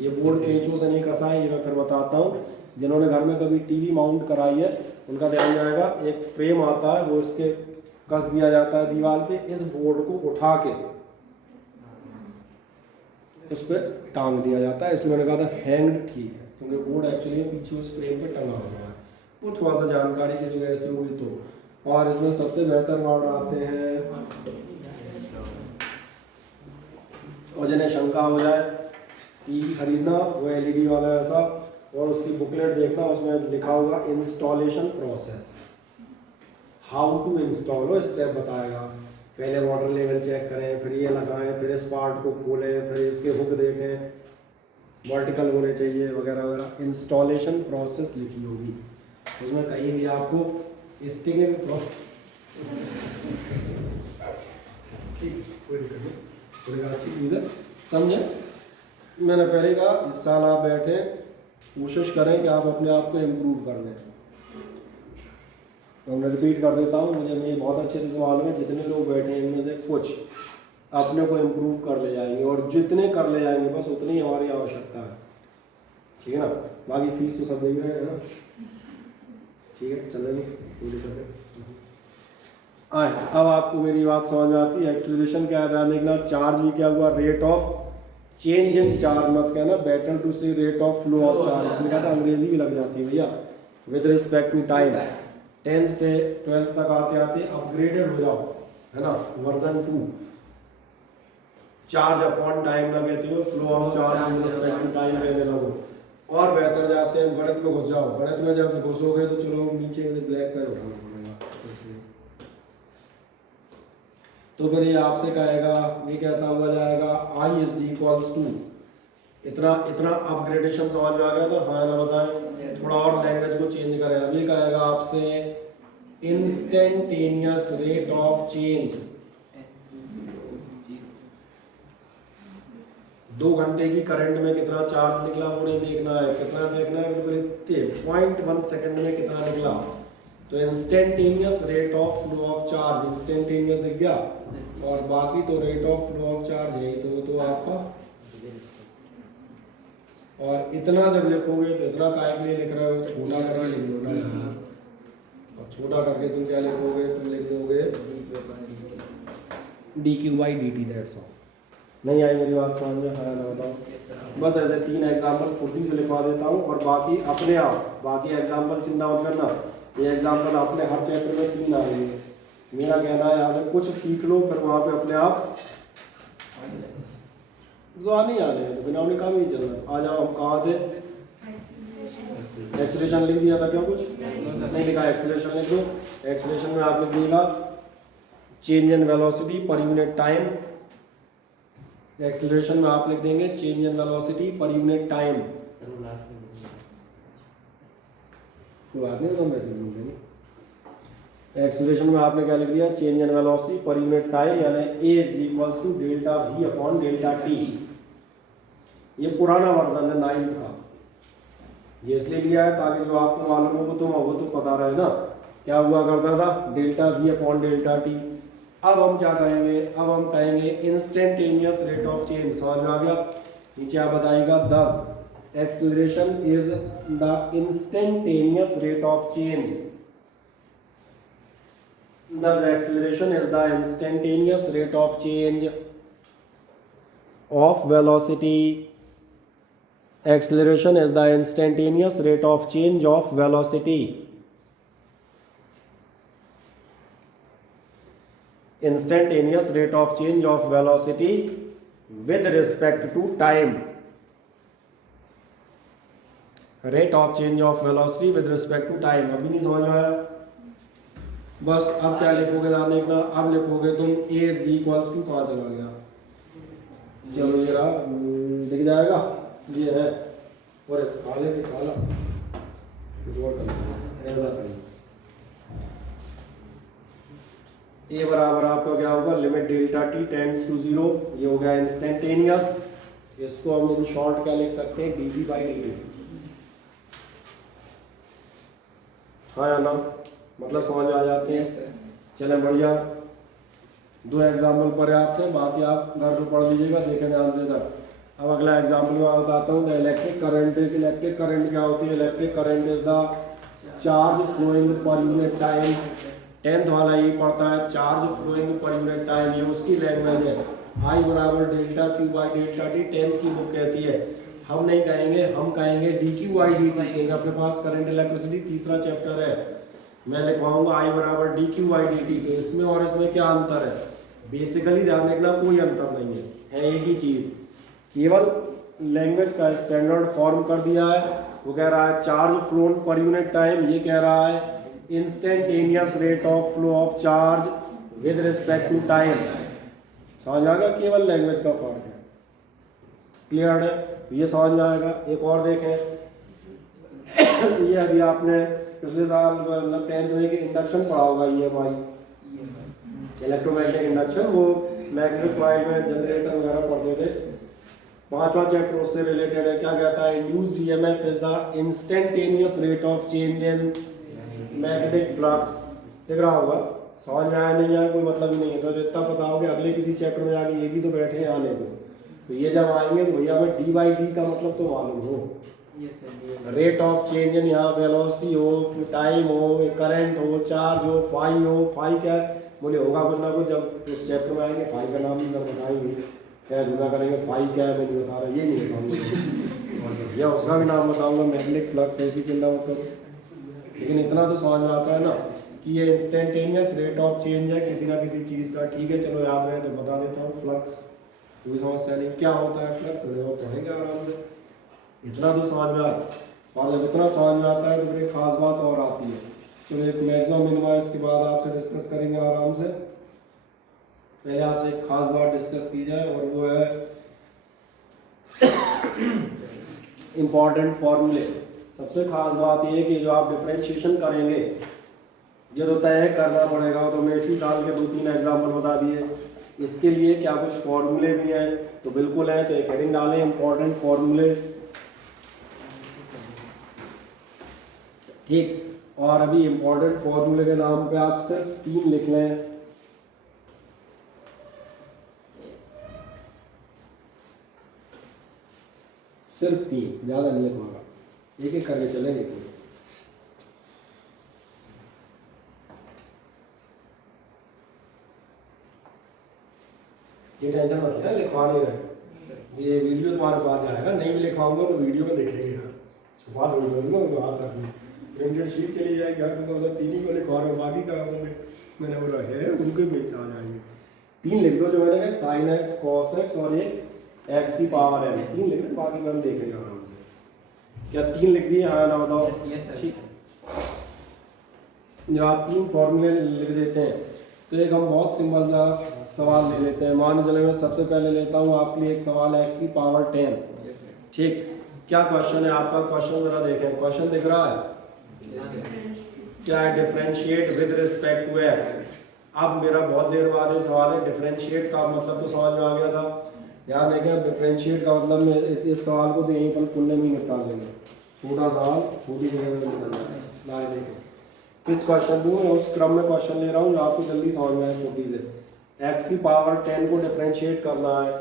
ये बोर्ड पेंचों से नहीं कसा है, ये मैं फिर बताता हूँ। जिन्होंने घर में कभी टीवी माउंट कराई है उनका ध्यान जाएगा, एक फ्रेम आता है, वो इसके कस दिया जाता है दीवार पे, इस बोर्ड को उठा के उस पर टांग दिया जाता है। इसलिए मैंने कहा था हैंग्ड ठीक है, क्योंकि बोर्ड एक्चुअली पीछे उस फ्रेम पे टंगा हुआ है। वो थोड़ा सा जानकारी की जगह ऐसी हुई तो। और इसमें सबसे बेहतर वर्ड आते हैं, और जिन्हें शंका हो जाए टीवी खरीदना, वो एलईडी वाला ऐसा, और उसकी बुकलेट देखना, उसमें लिखा होगा installation process, how to install, वो स्टेप बताएगा। पहले वाटर लेवल चेक करें, फिर ये लगाएं, फिर इस पार्ट को खोलें, फिर इसके हुक देखें, वर्टिकल होने चाहिए वगैरह वगैरह। इंस्टॉलेशन प्रोसेस लिखी होगी उसमें, कहीं भी आपको स्टिकिंग ठीक, कोई दिक्कत नहीं, थोड़ी अच्छी चीज़ है, समझे। मैंने पहले कहा इस साल आप बैठे कोशिश करें कि आप अपने आप को इम्प्रूव कर लें। तो मैं रिपीट कर देता हूँ, मुझे ये बहुत अच्छे से मालूम है, जितने लोग बैठे हैं इनमें से कुछ अपने को इम्प्रूव कर ले जाएंगे, और जितने कर ले जाएंगे बस उतनी ही हमारी आवश्यकता है, ठीक है ना। बाकी फीस तो सब देख रहे हैं ना, ठीक है, चलेंगे, कोई दिक्कत नहीं। आए, अब आपको मेरी बात समझ में आती है। एक्सेलरेशन क्या है, ध्यान देखना। चार्ज भी क्या हुआ, rate of change in charge, मत कहना बेटर टू से rate of flow of charge, इसलिए कहता अंग्रेजी भी लग जाती है भैया। With respect to time, 10th से 12th तक आते आते अपग्रेडेड हो जाओ, है ना, वर्जन 2। चार्ज अपॉन टाइम ना कहती हो, flow of charge with respect to time कहने लगो। और बेहतर जाते हैं गणित में घुस जाओ। गणित में जब घुसोगे तो चलो नीचे से ब्लैक पेन उठाना पड़ेगा। तो फिर ये आपसे कहेगा, ये कहता हुआ जाएगा आई इज इक्वल्स टू इतना इतना अपग्रेडेशन समझ में आ गया था? हाँ ना बताएं, थोड़ा और लैंग्वेज को चेंज करें। अभी कहेगा आपसे इंस्टेंटेनियस रेट ऑफ चेंज 2 घंटे की करंट में कितना चार्ज निकला वो नहीं देखना है, कितना देखना है बिल्कुल 0.1 सेकंड में कितना निकला। तो instantaneous rate of flow of charge, instantaneous दिख गया, और बाकी तो rate of flow of charge है, तो वो तो आपका। और इतना जब लिखोगे तो इतना काय के लिए लिख रहे हो, छोटा करके लिख दो ना यार। और छोटा करके तुम क्या लिखोगे, तुम लिख दोगे dq/dt, दैट्स ऑल। नहीं आई मेरी बात समझ में? हाँ ना बताओ। बस ऐसे 3 एग्जाम्पल खुद ही से लिखवा देता हूँ, और बाकी अपने आप, बाकी एग्जाम्पल चिंता मत करना। ये एग्जाम्पल अपने हर चैप्टर में 3 आएंगे। मेरा कहना है यहाँ से कुछ सीख लो, फिर वहाँ पे अपने आप तो नहीं आ रहे हैं, तो बिना उन्हें काम ही चलना। आ जाओ, हम कहाँ थे? एक्सेलरेशन लिख दिया था क्या? कुछ नहीं लिखा, एक्सेलरेशन लिख दो। एक्सेलरेशन में आप लिख दिएगा change in velocity per unit time. Acceleration में आप लिख देंगे change in velocity per unit time. कोई बात नहीं, तो हम वैसे लिख देंगे। एक्सेलरेशन में आपने क्या लिख दिया? Change in velocity per unit time, यानी a is equals to delta v upon delta t। ये पुराना वर्जन है, 9 था। ये इसलिए लिया है ताकि जो आपको मालूम हो वो तो पता रहे ना क्या हुआ करता था, delta v upon delta t। अब हम क्या कहेंगे? अब हम कहेंगे इंस्टेंटेनियस रेट ऑफ चेंज। समझ में आ गया? नीचे आप बताइएगा दस acceleration is the instantaneous rate of change. Thus acceleration is the instantaneous rate of change of velocity. Acceleration is the instantaneous rate of change of velocity. Instantaneous rate of change of velocity with respect to time. Rate of change of velocity with respect to time. अभी नहीं समझ में आया? बस अब क्या लिखोगे ध्यान देखना। अब लिखोगे तुम a इज इक्वल्स टू, कहाँ चला गया? चलो जरा दिख जाएगा, ये है। और काले के काला कुछ और ऐसा करिए। a बराबर आपका क्या होगा? Limit delta t tends to 0। ये हो गया इंस्टेंटेनियस। इसको हम इन शॉर्ट क्या लिख सकते हैं? dv/dt। हाँ या ना? मतलब समझ आ जाते हैं? चले बढ़िया। 2 एग्जाम्पल पर आपसे, बाकी आप घर पे पढ़ लीजिएगा, देखें ध्यान से इधर। अब अगला एग्जाम्पल में बताता हूँ। Electric current. इलेक्ट्रिक करंट क्या होती है? Electric current is the charge flowing per unit time. 10th वाला यही पढ़ता है, charge flowing per unit time. ये उसकी लैंग्वेज है। I बराबर डेल्टा q/डेल्टा t 10th की बुक कहती है। हम नहीं कहेंगे, हम कहेंगे dq/dt, क्योंकि अपने पास करंट इलेक्ट्रिसिटी तीसरा चैप्टर है। मैं लिखवाऊंगा I बराबर dq/dt। तो इसमें और इसमें क्या अंतर है? बेसिकली ध्यान देखना, कोई अंतर नहीं है एक ही चीज, केवल लैंग्वेज का स्टैंडर्ड फॉर्म कर दिया है। वो कह रहा है charge flown per unit time, ये कह रहा है instantaneous rate of flow of charge with respect to time. समझ आ गया? केवल लैंग्वेज का फर्क है। क्लियर है? ये समझ में आएगा। एक और देखें, ये अभी आपने पिछले साल मतलब 10th में इंडक्शन पढ़ा होगा, EMI, इलेक्ट्रोमैग्नेटिक इंडक्शन। वो मैग्नेटिक कॉइल में जनरेटर वगैरह पढ़ते थे। 5वां चैप्टर उससे रिलेटेड है। क्या कहता है? Induced EMF is the instantaneous rate of change in magnetic flux. दिख रहा होगा? समझ में आया नहीं आया कोई मतलब ही नहीं है। तो जितना पता होगा अगले किसी चैप्टर में जाके, ये भी तो बैठे हैं आने को, तो ये जब आएंगे तो भैया हमें d/d का मतलब तो मालूम हो। रेट ऑफ चेंज इन, यहाँ वेलोसिटी हो, टाइम हो, करंट हो, चार्ज हो, फाई हो। फाई क्या है? बोले होगा कुछ ना कुछ, जब उस चैप्टर में आएंगे फाई का नाम भी सब बताएंगे। क्या गुना करेंगे, फाई क्या है मैं नहीं बता रहा, ये नहीं बताऊंगा, या उसका भी नाम बताऊंगा, मैग्नेटिक फ्लक्स है, उसी चिंता मत करो। लेकिन इतना तो समझ में आता है ना कि ये इंस्टेंटेनियस रेट ऑफ चेंज है किसी ना किसी चीज़ का। ठीक है, चलो याद रहे तो बता देता हूँ। फ्लक्स कोई समस्या नहीं। क्या होता है फ्लक्स, मैंने कहा पढ़ेंगे आराम से, इतना तो समझ में आता। और जब इतना समझ में आता है तो फिर एक खास बात और आती है। चलो एक मैक्सिमम मिनिमा इसके बाद आपसे डिस्कस करेंगे आराम से। पहले आपसे एक खास बात डिस्कस की जाए और वो है इम्पॉर्टेंट फॉर्मूले। सबसे खास बात ये है कि जो आप डिफरेंशिएशन करेंगे ये तो तय करना पड़ेगा। तो मैं इसी साल के 2-3 एग्जाम्पल बता दिए। इसके लिए क्या कुछ फॉर्मूले भी हैं तो बिल्कुल है, तो एक हेडिंग डालें इम्पॉर्टेंट फॉर्मूले, ठीक। और अभी इम्पॉर्टेंट फॉर्मूले के नाम पे आप सिर्फ 3 लिख लें। सिर्फ 3, ज़्यादा नहीं लिखवागा, एक एक करके चलेंगे। ये टेंशन मत लेना, लिखवा नहीं रहे। ये वीडियो तुम्हारे पास जाएगा, नहीं भी लिखवाऊंगा तो वीडियो में देखेंगे यार, छुपा थोड़ी दूंगा उसको, हाथ रख ली प्रिंटेड शीट चली जाएगी। यार तुम सब 3 ही को लिखवा रहे हो, बाकी कहाँ होंगे? मैंने बोला है उनके बीच आ जाएंगे। 3 लिख दो जो मैंने कहा, साइन एक्स कॉस एक्स और एक एक्स की पावर एन। 3 लिख दो, बाकी हम देखेंगे आराम से। क्या 3 लिख दिए? हाँ ना बताओ। ठीक है, जब आप 3 फॉर्मूले लिख देते हैं तो एक हम बहुत सिंपल सा सवाल ले लेते हैं। मान चले मैं सबसे पहले लेता हूँ आपके लिए एक सवाल एक्स की पावर 10, ठीक। क्या क्वेश्चन है आपका? क्वेश्चन जरा देखें, क्वेश्चन दिख रहा है क्या है? Differentiate with respect to x. अब मेरा बहुत देर बाद ये सवाल है, डिफरेंशिएट का मतलब तो समझ में आ गया था। यहाँ देखें डिफरेंशिएट का मतलब में इस सवाल को तो यहीं पर कुल्ले में निपटा लेंगे, छोटा सवाल छोटी जगह में निकलना है। ना देखें किस क्वेश्चन को मैं उस क्रम में क्वेश्चन ले रहा हूँ जो आपको जल्दी समझ में आए। छोटी से एक्स की पावर 10 को डिफरेंशिएट करना है।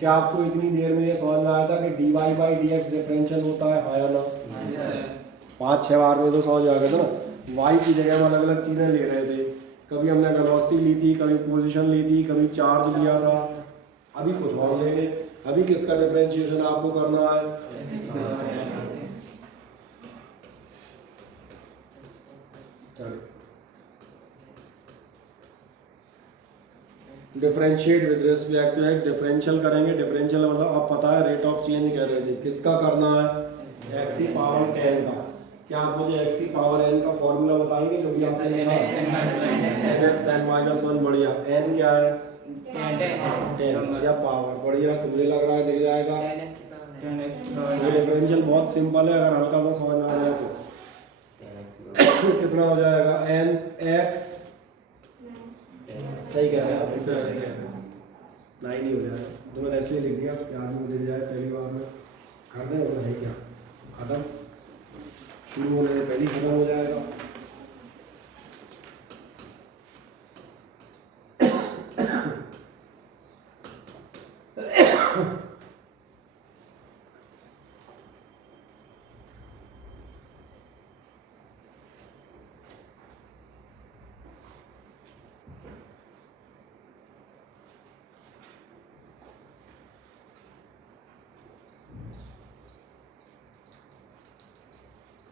क्या आपको इतनी देर में ये समझ में आया था कि dy by D x differential होता है? हाँ या ना? 5-6 बार में तो समझ आ गया था ना। y की जगह हम अलग अलग चीज़ें ले रहे थे, कभी हमने वेलोसिटी ली थी, कभी पोजीशन ली थी, कभी चार्ज लिया था, अभी कुछ और लेंगे। अभी किसका डिफरेंशिएशन आपको करना है? Differentiate with respect to x, differential करेंगे। डिफरेंशियल मतलब आप पता है रेट ऑफ चेंज कह रहे थे, किसका करना है? एक्स की पावर 10 का। क्या आप मुझे एक्स की पावर n का फॉर्मूला बताएंगे जो भी आपने लिखा? x n-1। बढ़िया। n क्या है? 10 या पावर। बढ़िया, तो मुझे लग रहा है दिख जाएगा। ये डिफरेंशियल बहुत सिंपल है, अगर हल्का सा समझ में आ जाए तो कितना हो जाएगा? n x, सही कह रहे हैं आप, 9 ही हो जाएगा। तो मैंने इसलिए लिख दिया कि आदमी को दिख जाए पहली बार में। कर दें और है क्या खत्म, शुरू होने से पहले खत्म हो जाएगा।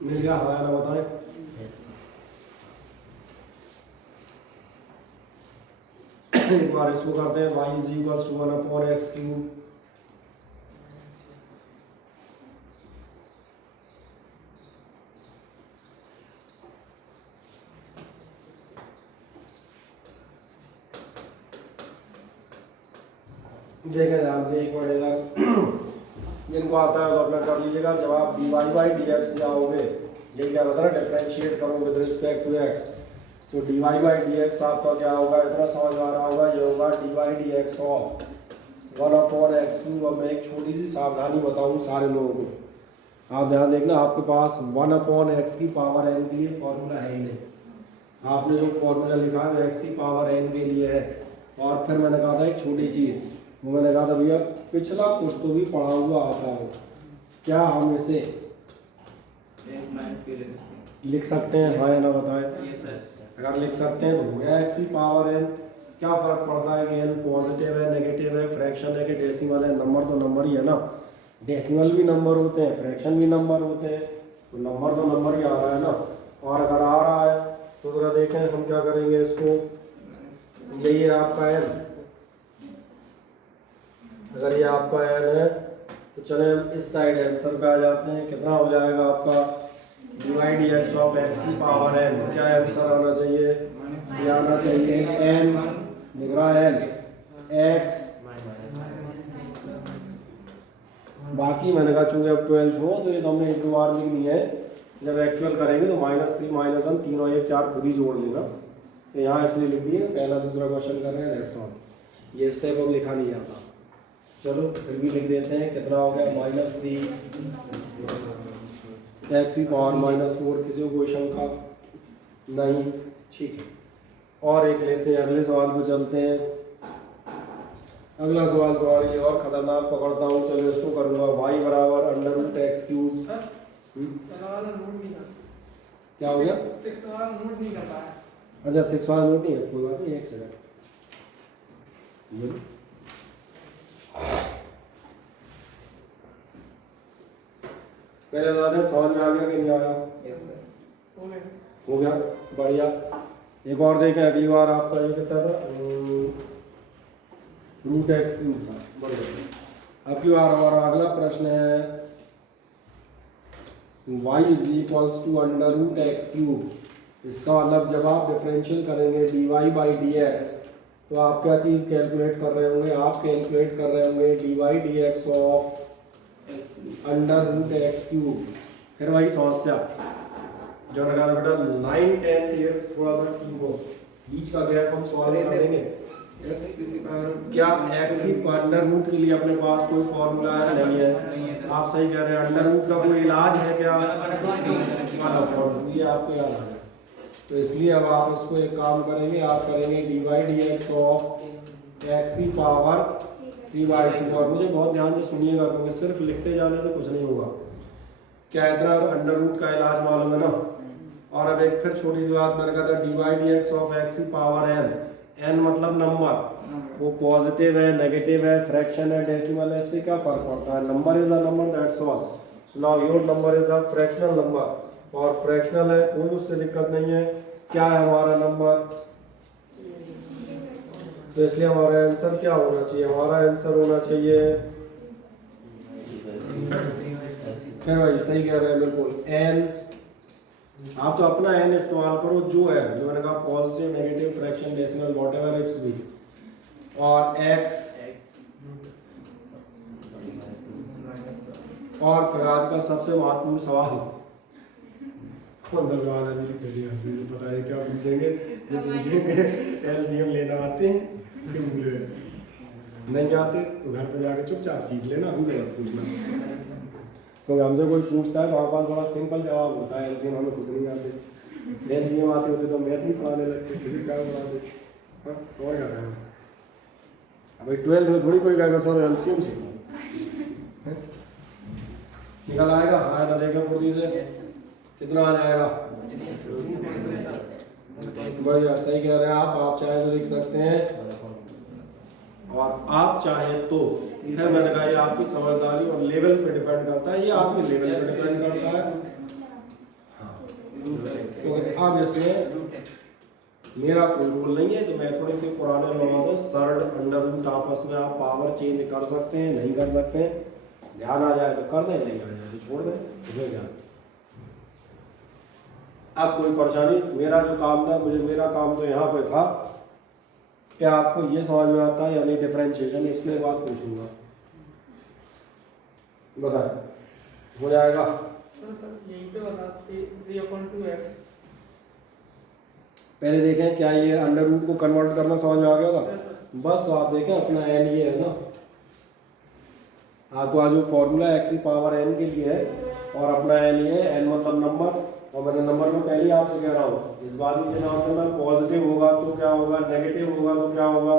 मिल गया? हाँ ना बताएं। एक बार इसको करते हैं, y is equals to 1/x³। देखें ध्यान से एक मिनट, जिनको आता है तो अपना कर लीजिएगा। जब आप dy बाई डी एक्स जाओगे, ये क्या होता है ना, डिफरेंशिएट करो विद रिस्पेक्ट टू x, तो dy बाई डी एक्स आपका क्या होगा? इतना समझ आ रहा होगा, ये होगा dy D x of 1/x³। अब मैं एक छोटी सी सावधानी बताऊँ सारे लोगों को, आप ध्यान देखना, आपके पास 1/x की पावर n के लिए फॉर्मूला है ही नहीं। आपने जो फॉर्मूला लिखा है वो x की पावर n के लिए है। और फिर मैंने कहा था एक छोटी चीज़, वो मैंने कहा था भैया पिछला कुछ तो भी पढ़ा हुआ आता हो, क्या हम इसे लिख सकते हैं? हाँ या ना बताएं। अगर लिख सकते हैं तो हो गया x की पावर n। क्या फर्क पड़ता है कि n पॉजिटिव है, नेगेटिव है, फ्रैक्शन है कि डेसिमल है? नंबर तो नंबर ही है ना, डेसिमल भी नंबर होते हैं, फ्रैक्शन भी नंबर होते हैं, तो नंबर तो नंबर ही आ रहा है ना। और अगर आ रहा है तो जरा देखें हम क्या करेंगे इसको। यही है आपका n, अगर ये आपका एन है तो चले हम इस साइड आंसर पे आ जाते हैं। कितना हो जाएगा आपका डिवाइड एक्स ऑफ एक्स की पावर एन। क्या आंसर आना चाहिए? ये आना चाहिए एन, लिख रहा है एन एक्स। बाकी मैंने कहा चूंकि अब 12th हो तो ये तो हमने एक दो बार लिख दिया है, जब एक्चुअल करेंगे तो -3 -1 3 और 1 4 खुद ही जोड़ लेना। तो यहाँ इसलिए लिख दिए, पहला दूसरा क्वेश्चन कर रहे हैं, दैट्स ऑल। ये स्टेप अब लिखा नहीं जाता, चलो फिर भी लिख देते हैं। कितना हो गया? -3 एक्स की पावर -4। किसी को कोई शंका नहीं? ठीक है, और एक लेते हैं, अगले सवाल पे चलते हैं। अगला सवाल तुम्हारे लिए और खतरनाक पकड़ता हूँ, चलो इसको करूँगा। y बराबर √x³ क्या हो गया? 6 वाला नोट नहीं कर पाया। अच्छा 6 वाला नोट नहीं है, कोई बात नहीं, एक सेकंड। पहले बता दें समझ में आ गया कि नहीं आया? हो गया, बढ़िया। एक और देखें, अगली बार आपका ये कितना था? √x³ था, बढ़िया। अब की बार हमारा अगला प्रश्न है y = √x³। इसका मतलब जब आप डिफरेंशियल करेंगे dy/dx तो आप क्या चीज़ कैलकुलेट कर रहे होंगे? आप कैलकुलेट कर रहे होंगे dy/dx ऑफ √x³। फिर वही समस्या जो मैंने कहा था बेटा, 9 10th ईयर थोड़ा सा ठीक हो, बीच का गैप हम सॉल्व कर देंगे। क्या x की √, के लिए अपने पास कोई फॉर्मूला है? नहीं है। आप सही कह रहे हैं, √, का कोई इलाज है क्या? ये आपको याद आ गया। तो इसलिए अब आप इसको एक काम करेंगे, आप करेंगे dy/dx ऑफ x की पावर 3/2। और मुझे बहुत ध्यान से सुनिएगा क्योंकि सिर्फ लिखते जाने से कुछ नहीं होगा। क्या इतना √, का इलाज मालूम है ना? और अब एक फिर छोटी सी बात, मैंने कहा था dy/dx ऑफ x की पावर n। n मतलब नंबर, वो पॉजिटिव है, नेगेटिव है, फ्रैक्शन है, डेसिमल है, इससे क्या फर्क पड़ता है? Number is a number, that's all. So now your number is the fractional number, और फ्रैक्शनल है, कोई उससे दिक्कत नहीं है। क्या है हमारा नंबर? तो इसलिए हमारा आंसर क्या होना चाहिए? हमारा आंसर होना चाहिए, फिर भाई सही कह रहे हैं बिल्कुल, n। आप तो अपना n इस्तेमाल करो जो है, जो मैंने कहा positive, negative, fraction, decimal, whatever it's be, और x। और फिर आज का सबसे महत्वपूर्ण सवाल, कौन सा सवाल है? मुझे पता है क्या पूछेंगे। जो पूछेंगे एलसीएम लेना आते हैं कि भूले नहीं आते तो घर पे जाके चुपचाप सीख लेना, हमसे मत पूछना। क्योंकि हमसे कोई पूछता है तो हमारे पास बड़ा सिंपल जवाब होता है, एलसीएम हमें खुद नहीं आते। एलसीएम आते होते तो मैथ नहीं पढ़ाने लगते, फिजिक्स का पढ़ाते। हाँ, और क्या करें भाई, 12th में थोड़ी कोई कहेगा सर एलसीएम सीखो। निकल आएगा? आया ना? देखें फुर्ती से कितना आ जाएगा? बढ़िया, सही कह रहे हैं आप चाहे तो लिख सकते हैं, और आप चाहे तो फिर मैंने कहा ये आपकी समझदारी और लेवल पे डिपेंड करता है, ये आपके लेवल पे डिपेंड करता है। हाँ, तो अब इसमें मेरा कोई रोल नहीं है, तो मैं थोड़े से पुराने लॉ से सर्ड √, आपस में आप पावर चेंज कर सकते हैं, नहीं कर सकते हैं। ध्यान आ जाए तो कर दें, नहीं आ जाए तो छोड़ दें, मुझे क्या। अब कोई परेशानी, मेरा जो काम था, मेरा काम तो यहाँ पे था कि आपको ये समझ में आता है यानी डिफरेंशिएशन, इसके बाद पूछूंगा, बताए हो जाएगा? यहीं पे बता 3/2x। पहले देखें क्या ये √, को कन्वर्ट करना समझ में आ गया था? बस तो आप देखें अपना n ये है ना, आपको आज जो फॉर्मूला x की पावर n के लिए है, और अपना n ये है, n मतलब नंबर। और मैंने नंबर में पहले आपसे कह रहा हूँ, इस बात की चिंता मत करना, पॉजिटिव होगा तो क्या होगा, नेगेटिव होगा तो क्या होगा,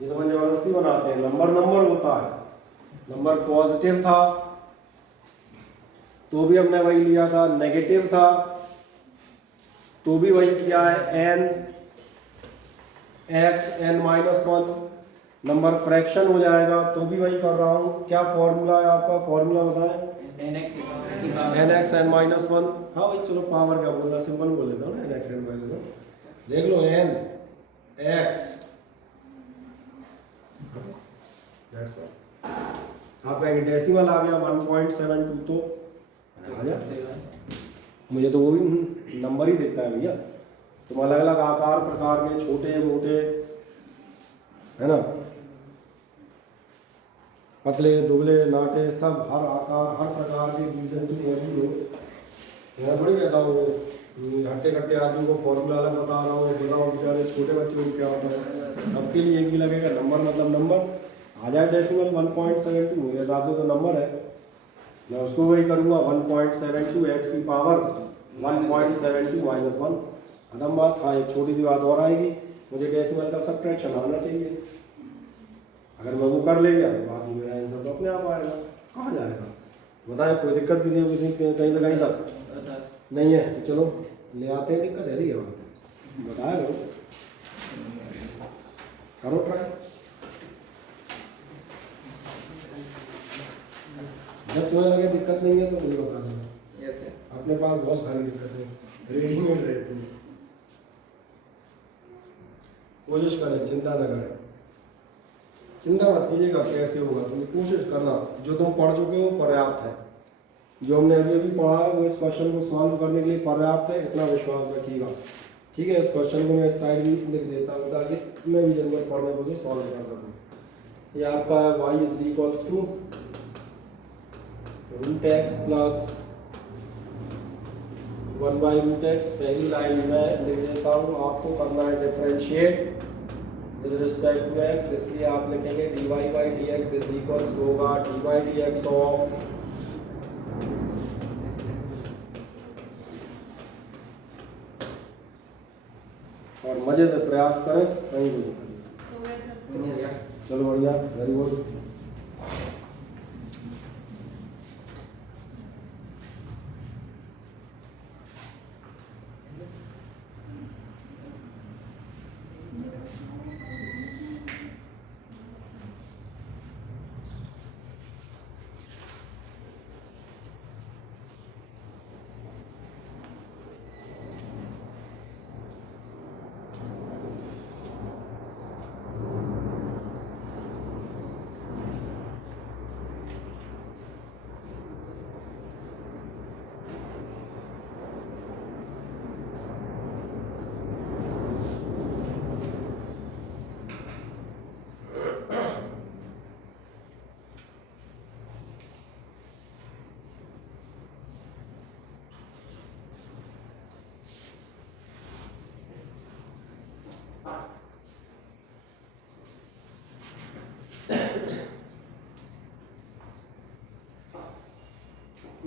ये तो मैं जबरदस्ती बनाते हैं। नंबर नंबर होता है, नंबर पॉजिटिव था तो भी हमने वही लिया था, नेगेटिव था तो भी वही किया है, n x n-1। Number fraction हो जाएगा तो भी वही कर रहा हूँ। क्या फॉर्मूला है आपका? फॉर्मूला बताएं। nx n-1। हाँ भाई चलो, पावर क्या बोलना, सिंपल बोल देता हूँ ना, nx n-1। देख लो n x आप कहेंगे डेसिमल आ गया 1.72 तो आ जाए, मुझे तो वो भी नंबर ही दिखता है भैया। तुम अलग अलग आकार प्रकार के छोटे मोटे है ना, पतले दुबले नाटे सब हर आकार हर प्रकार के जीव जंतु मौजूद हो। मैं थोड़ी कहता हूँ हट्टे कट्टे आदमी को फॉर्मूला अलग बता रहा हूँ, बताओ बेचारे छोटे बच्चे को क्या होता है, सबके लिए एक ही लगेगा नंबर, मतलब नंबर आ जाए डेसिमल 1.72 मेरे हिसाब से तो नंबर है। मैं उसको वही करूँगा 1.72 x की पावर 1.72 माइनस 1। खत्म बात। हाँ एक छोटी सी बात और आएगी, मुझे डेसिमल का सबट्रैक्शन आना चाहिए। अगर मैं वो कर ले गया तो बाकी मेरा आंसर तो अपने आप आएगा। कहाँ जाएगा बताएं, कोई दिक्कत किसी को किसी कहीं से कहीं तक नहीं है तो चलो ले आते हैं। दिक्कत ऐसी क्या बात है, बताया करो ट्राई। जब तुम्हें लगे दिक्कत नहीं है तो मुझे बता देना। अपने पास बहुत सारी दिक्कतें रेडीमेड रहती हैं, कोशिश करें, चिंता न करें, चिंता मत कीजिएगा कैसे होगा, तुम कोशिश करना। जो तुम पढ़ चुके हो पर्याप्त है, जो हमने अभी अभी पढ़ा है वो इस क्वेश्चन को सॉल्व करने के लिए पर्याप्त है, इतना विश्वास रखिएगा। ठीक है, इस क्वेश्चन को मैं इस साइड भी लिख देता हूँ ताकि मैं भी जरूरत पढ़ने को सॉल्व कर सकूँ। ये आपका y is equals to root x plus 1/√x। पहली लाइन में लिख देता हूँ, आपको करना है differentiate with respect to x, इसलिए आप लिखेंगे dy/dx इज इक्वल्स टू होगा dy/dx ऑफ और मजे से प्रयास करें कहीं भी। चलो बढ़िया, वेरी गुड।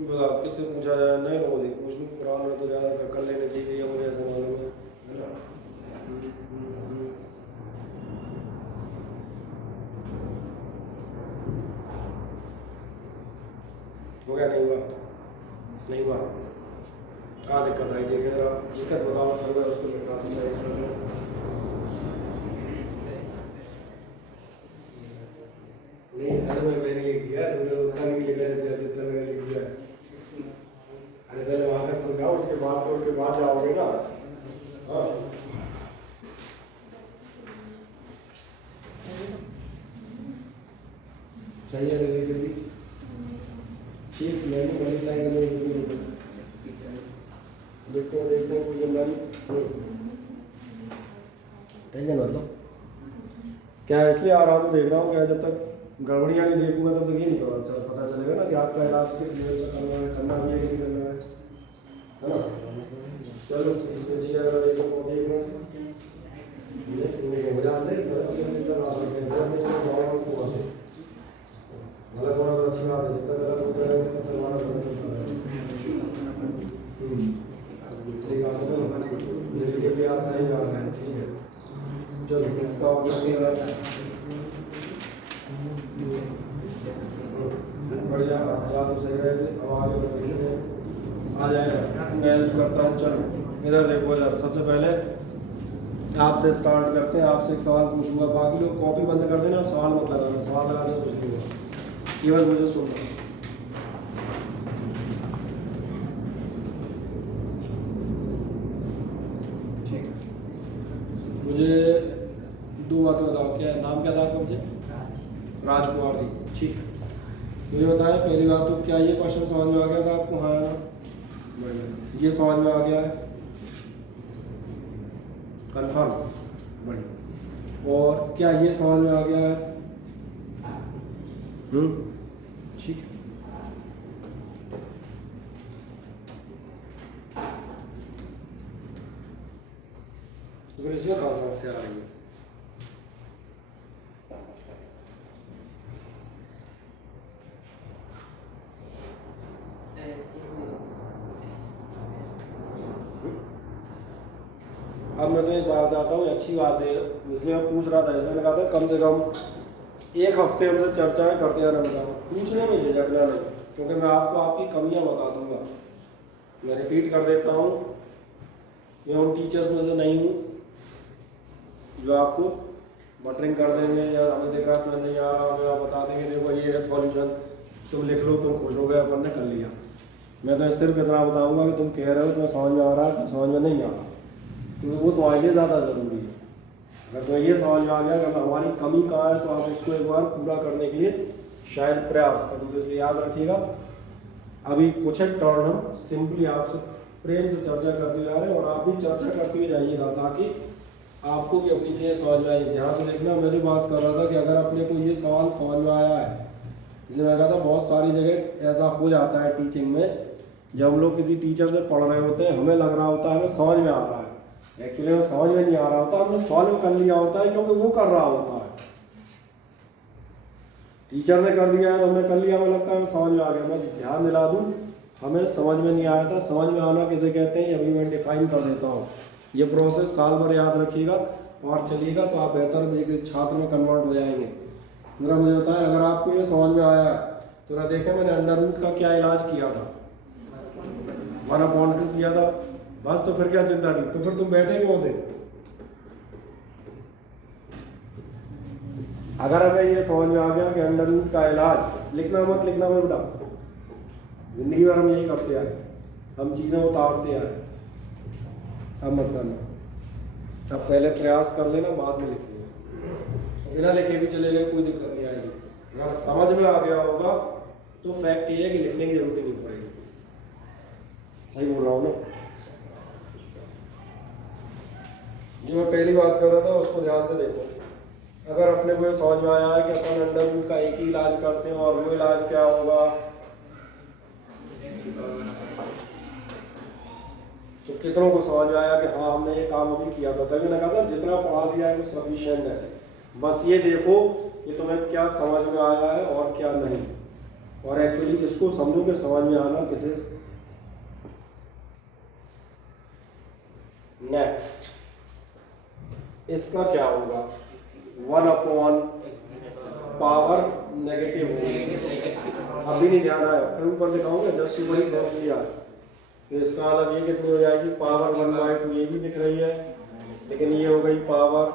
बताओ किससे पूछा जाए, नए लोगों से पूछ लूँ, पुराने में तो ज़्यादातर कर लेने चाहिए, ये मुझे ऐसा मालूम है। हो गया, नहीं हुआ, नहीं हुआ, कहाँ दिक्कत आई देखिए जरा, दिक्कत बताओ फिर मैं उसको निकाल दूँगा। नहीं अरे मैंने लिख दिया, तुमने उतना नहीं लिखा जितना मैंने लिख दिया। अरे पहले वहाँ तक तुम जाओ, उसके बाद जाओगे ना। हाँ सही है, लेकिन भी ठीक मैंने बड़ी लाइन में देखते हैं कोई जिम्मेदारी टेंशन मत लो। क्या है इसलिए आ रहा हूँ तो देख रहा हूँ, क्या जब तक गड़बड़ियाँ नहीं देखूंगा तब तक ये नहीं पता चलेगा ना कि आपका इलाज किस लेवल पर करना है, करना भी है कि नहीं करना है ना। चलो इसमें अगर एक मतलब थोड़ा तो अच्छी बात है, जितना गलत होता है उतना करवाना सही बात है, मेरे लिए भी आप सही जा रहे हैं। ठीक है, चलो इसका बढ़िया, या तो सही रहे थे, अब आगे बढ़ते हैं, आ जाएगा। मैं हेल्प करता हूँ। चलो इधर देखो, इधर सबसे पहले आपसे स्टार्ट करते हैं। आपसे एक सवाल पूछूंगा, बाकी लोग कॉपी बंद कर देना, आप सवाल मत लगाना, सवाल लगाने से कुछ नहीं होगा, केवल मुझे सुनना। मुझे दो बातें बताओ, क्या नाम क्या था आपका? मुझे राजकुमार जी, ठीक है। मुझे बताएं पहली बात तो क्या ये क्वेश्चन समझ में आ गया था आपको? हाँ ना, बढ़िया। ये समझ में आ गया है, कंफर्म, बढ़िया। और क्या ये समझ में आ गया है? ठीक है। तो फिर इसमें कहाँ समस्या आ रही है? अब मैं तो एक बात बताता हूँ, अच्छी बात है, इसलिए मैं पूछ रहा था, इसलिए मैंने कहा था कम से कम एक हफ्ते हमसे चर्चाएं करते रहना बताओ, पूछने में झिझकना नहीं, क्योंकि मैं आपको आपकी कमियां बता दूंगा। मैं रिपीट कर देता हूँ, मैं उन टीचर्स में से नहीं हूँ जो आपको बटरिंग कर देंगे या हमें देख रहा मैं नहीं आ रहा, हमें आप बता देंगे देखो ये है सॉल्यूशन, तुम लिख लो, तुम खुश हो गए, अपन ने कर लिया। मैं तो सिर्फ इतना बताऊँगा कि तुम कह रहे हो तुम्हें समझ में आ रहा है, तो समझ में नहीं आ रहा, क्योंकि वो तुम्हारे लिए ज़्यादा ज़रूरी है। अगर तुम्हें ये समझ में आ गया कि हमारी कमी कहाँ है, तो आप उसको एक बार पूरा करने के लिए शायद प्रयास करो। तो इसलिए याद रखिएगा, अभी कुछ एक टर्न हम सिंपली आपसे प्रेम से चर्चा करते जा रहे हैं, और आप भी चर्चा करते हुए जाइएगा ताकि आपको भी अपनी चीज़ें समझ में आए। ध्यान से देखना, मैं जो बात कर रहा था कि अगर अपने को ये सवाल समझ में आया है, जैसे मैं कहा था बहुत सारी जगह ऐसा हो जाता है टीचिंग में, जब हम लोग किसी टीचर से पढ़ रहे होते हैं, हमें लग रहा होता है हमें समझ में आ रहा है, एक्चुअली हमें समझ में नहीं आ रहा होता, हमने सॉल्व कर लिया होता है क्योंकि वो कर रहा होता है। टीचर ने कर दिया है तो हमने कर लिया, हमें लगता है हमें समझ में आ गया। मैं ध्यान दिला दूं, हमें समझ में नहीं आया था। समझ में आना किसे कहते हैं, अभी मैं डिफाइन कर देता हूँ। ये प्रोसेस साल भर याद रखिएगा और चलिएगा तो आप बेहतर एक छात्र में कन्वर्ट हो जाएंगे। जरा मुझे बताएं, अगर आपको ये समझ में आया है तो ना देखें मैंने अंडर रूट का क्या इलाज किया था, 1/2 किया था, बस। तो फिर क्या चिंता थी, तो फिर तुम बैठे क्यों थे? अगर हमें ये समझ में आ गया कि अंडर रूट का इलाज, लिखना मत बेटा, जिंदगी भर हम यही करते आए, हम चीज़ें उतारते आए, अब मत करना। अब पहले प्रयास कर लेना, बाद में लिखेंगे, बिना लिखे भी चलेगा, कोई दिक्कत नहीं आएगी। अगर समझ में आ गया होगा तो फैक्ट ये है कि लिखने की जरूरत ही नहीं पड़ेगी। सही बोल रहा हूँ ना? जो मैं पहली बात कर रहा था उसको ध्यान से देखो। अगर अपने को समझ में आया है कि अपन अंडर रूट का एक ही इलाज करते हैं, और वो इलाज क्या होगा, तो कितनों को समझ में आया कि हाँ हमने ये काम अभी किया था? तभी मैंने कहा था जितना पढ़ा दिया है वो सफिशिएंट है, बस ये देखो कि तुम्हें क्या समझ में आया है और क्या नहीं। और एक्चुअली इसको समझो कि समझ में आना किसे। नेक्स्ट, इसका क्या होगा? 1/पावर नेगेटिव होगी। अभी नहीं ध्यान आया, फिर ऊपर दिखाऊंगा, जस्ट वही समझ लिया। तो इसका मतलब ये कितनी हो जाएगी? पावर 1/2 ये भी दिख रही है, लेकिन ये हो गई पावर।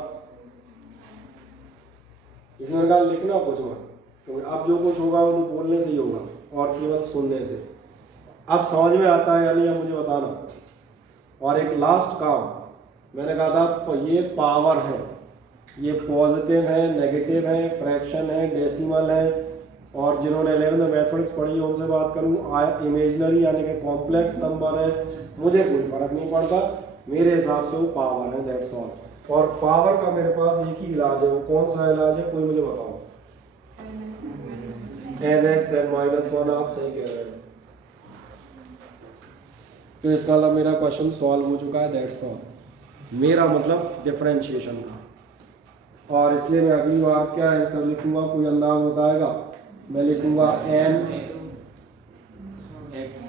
इसमें कहा लिखना कुछ मत, क्योंकि अब जो कुछ होगा वो तो बोलने से ही होगा और केवल सुनने से। अब समझ में आता है या नहीं, अब मुझे बताना। और एक लास्ट काम मैंने कहा था, तो ये पावर है, ये पॉजिटिव है, नेगेटिव है, फ्रैक्शन है, डेसिमल है, और जिन्होंने 11th में मैथमेटिक्स पढ़ी है उनसे बात करूँ, इमेजनरी यानी कि कॉम्प्लेक्स नंबर है, मुझे कोई फर्क नहीं पड़ता, मेरे हिसाब से वो पावर है, दैट्स ऑल। और पावर का मेरे पास एक ही इलाज है, वो कौन सा इलाज है, कोई मुझे बताओ? nx n-1। आप सही कह रहे हैं। तो इसका मतलब मेरा क्वेश्चन सॉल्व हो चुका है, दैट्स ऑल। मेरा मतलब डिफरेंशिएशन का। और इसलिए मैं अगली बार क्या आंसर लिखूंगा, कोई अंदाज बताएगा? मैं लिखूंगा n,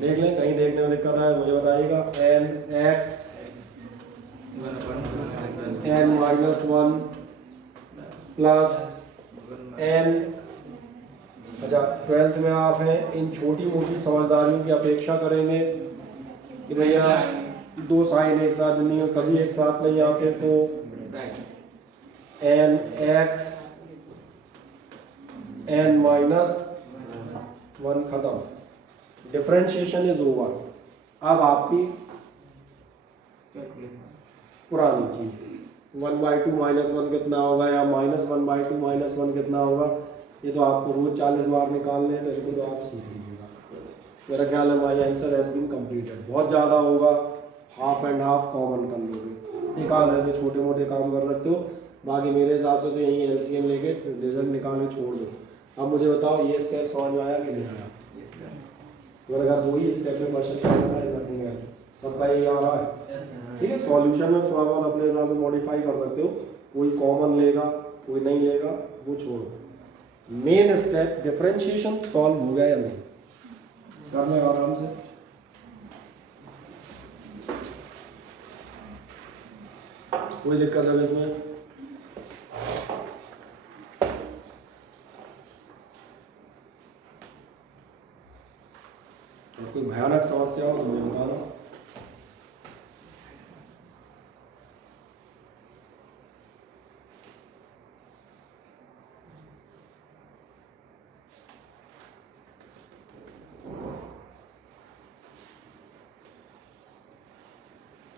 देख लें कहीं देखने में दिक्कत है मुझे बताइएगा, nx n-1 प्लस n। अच्छा, 12th में आप हैं, इन छोटी मोटी समझदारियों की अपेक्षा करेंगे कि भैया दो साइन एक साथ नहीं, कभी एक साथ नहीं आते, तो nx n-1 खत्म, डिफरेंशिएशन इज ओवर। अब आपकी पुरानी चीज 1/2 -1 कितना होगा, या -1/2 -1 कितना होगा, ये तो आपको रोज 40 बार निकालने हैं, तो इसको तो आप सीख लीजिएगा। मेरा ख्याल है my answer has been completed. बहुत ज़्यादा होगा, हाफ एंड हाफ कॉमन कर लोगे, एक आध ऐसे छोटे मोटे काम कर सकते हो, बाकी मेरे हिसाब से तो यहीं एलसीएम लेके रिजल्ट निकाल के छोड़ दो। अब मुझे बताओ ये स्टेप समझ में आया कि नहीं आया? मेरे ख्याल 2 ही स्टेप में क्वेश्चन करना है, नथिंग एल्स। सबका यही आ रहा है, ठीक है। सॉल्यूशन में थोड़ा बहुत अपने हिसाब से मॉडिफाई कर सकते हो, कोई कॉमन लेगा कोई नहीं लेगा, वो छोड़ो। मेन स्टेप डिफरेंशिएशन सॉल्व हो गया या नहीं, कर ले आराम से। कोई दिक्कत है इसमें? और कोई भयानक समस्या हो तो मुझे बताना।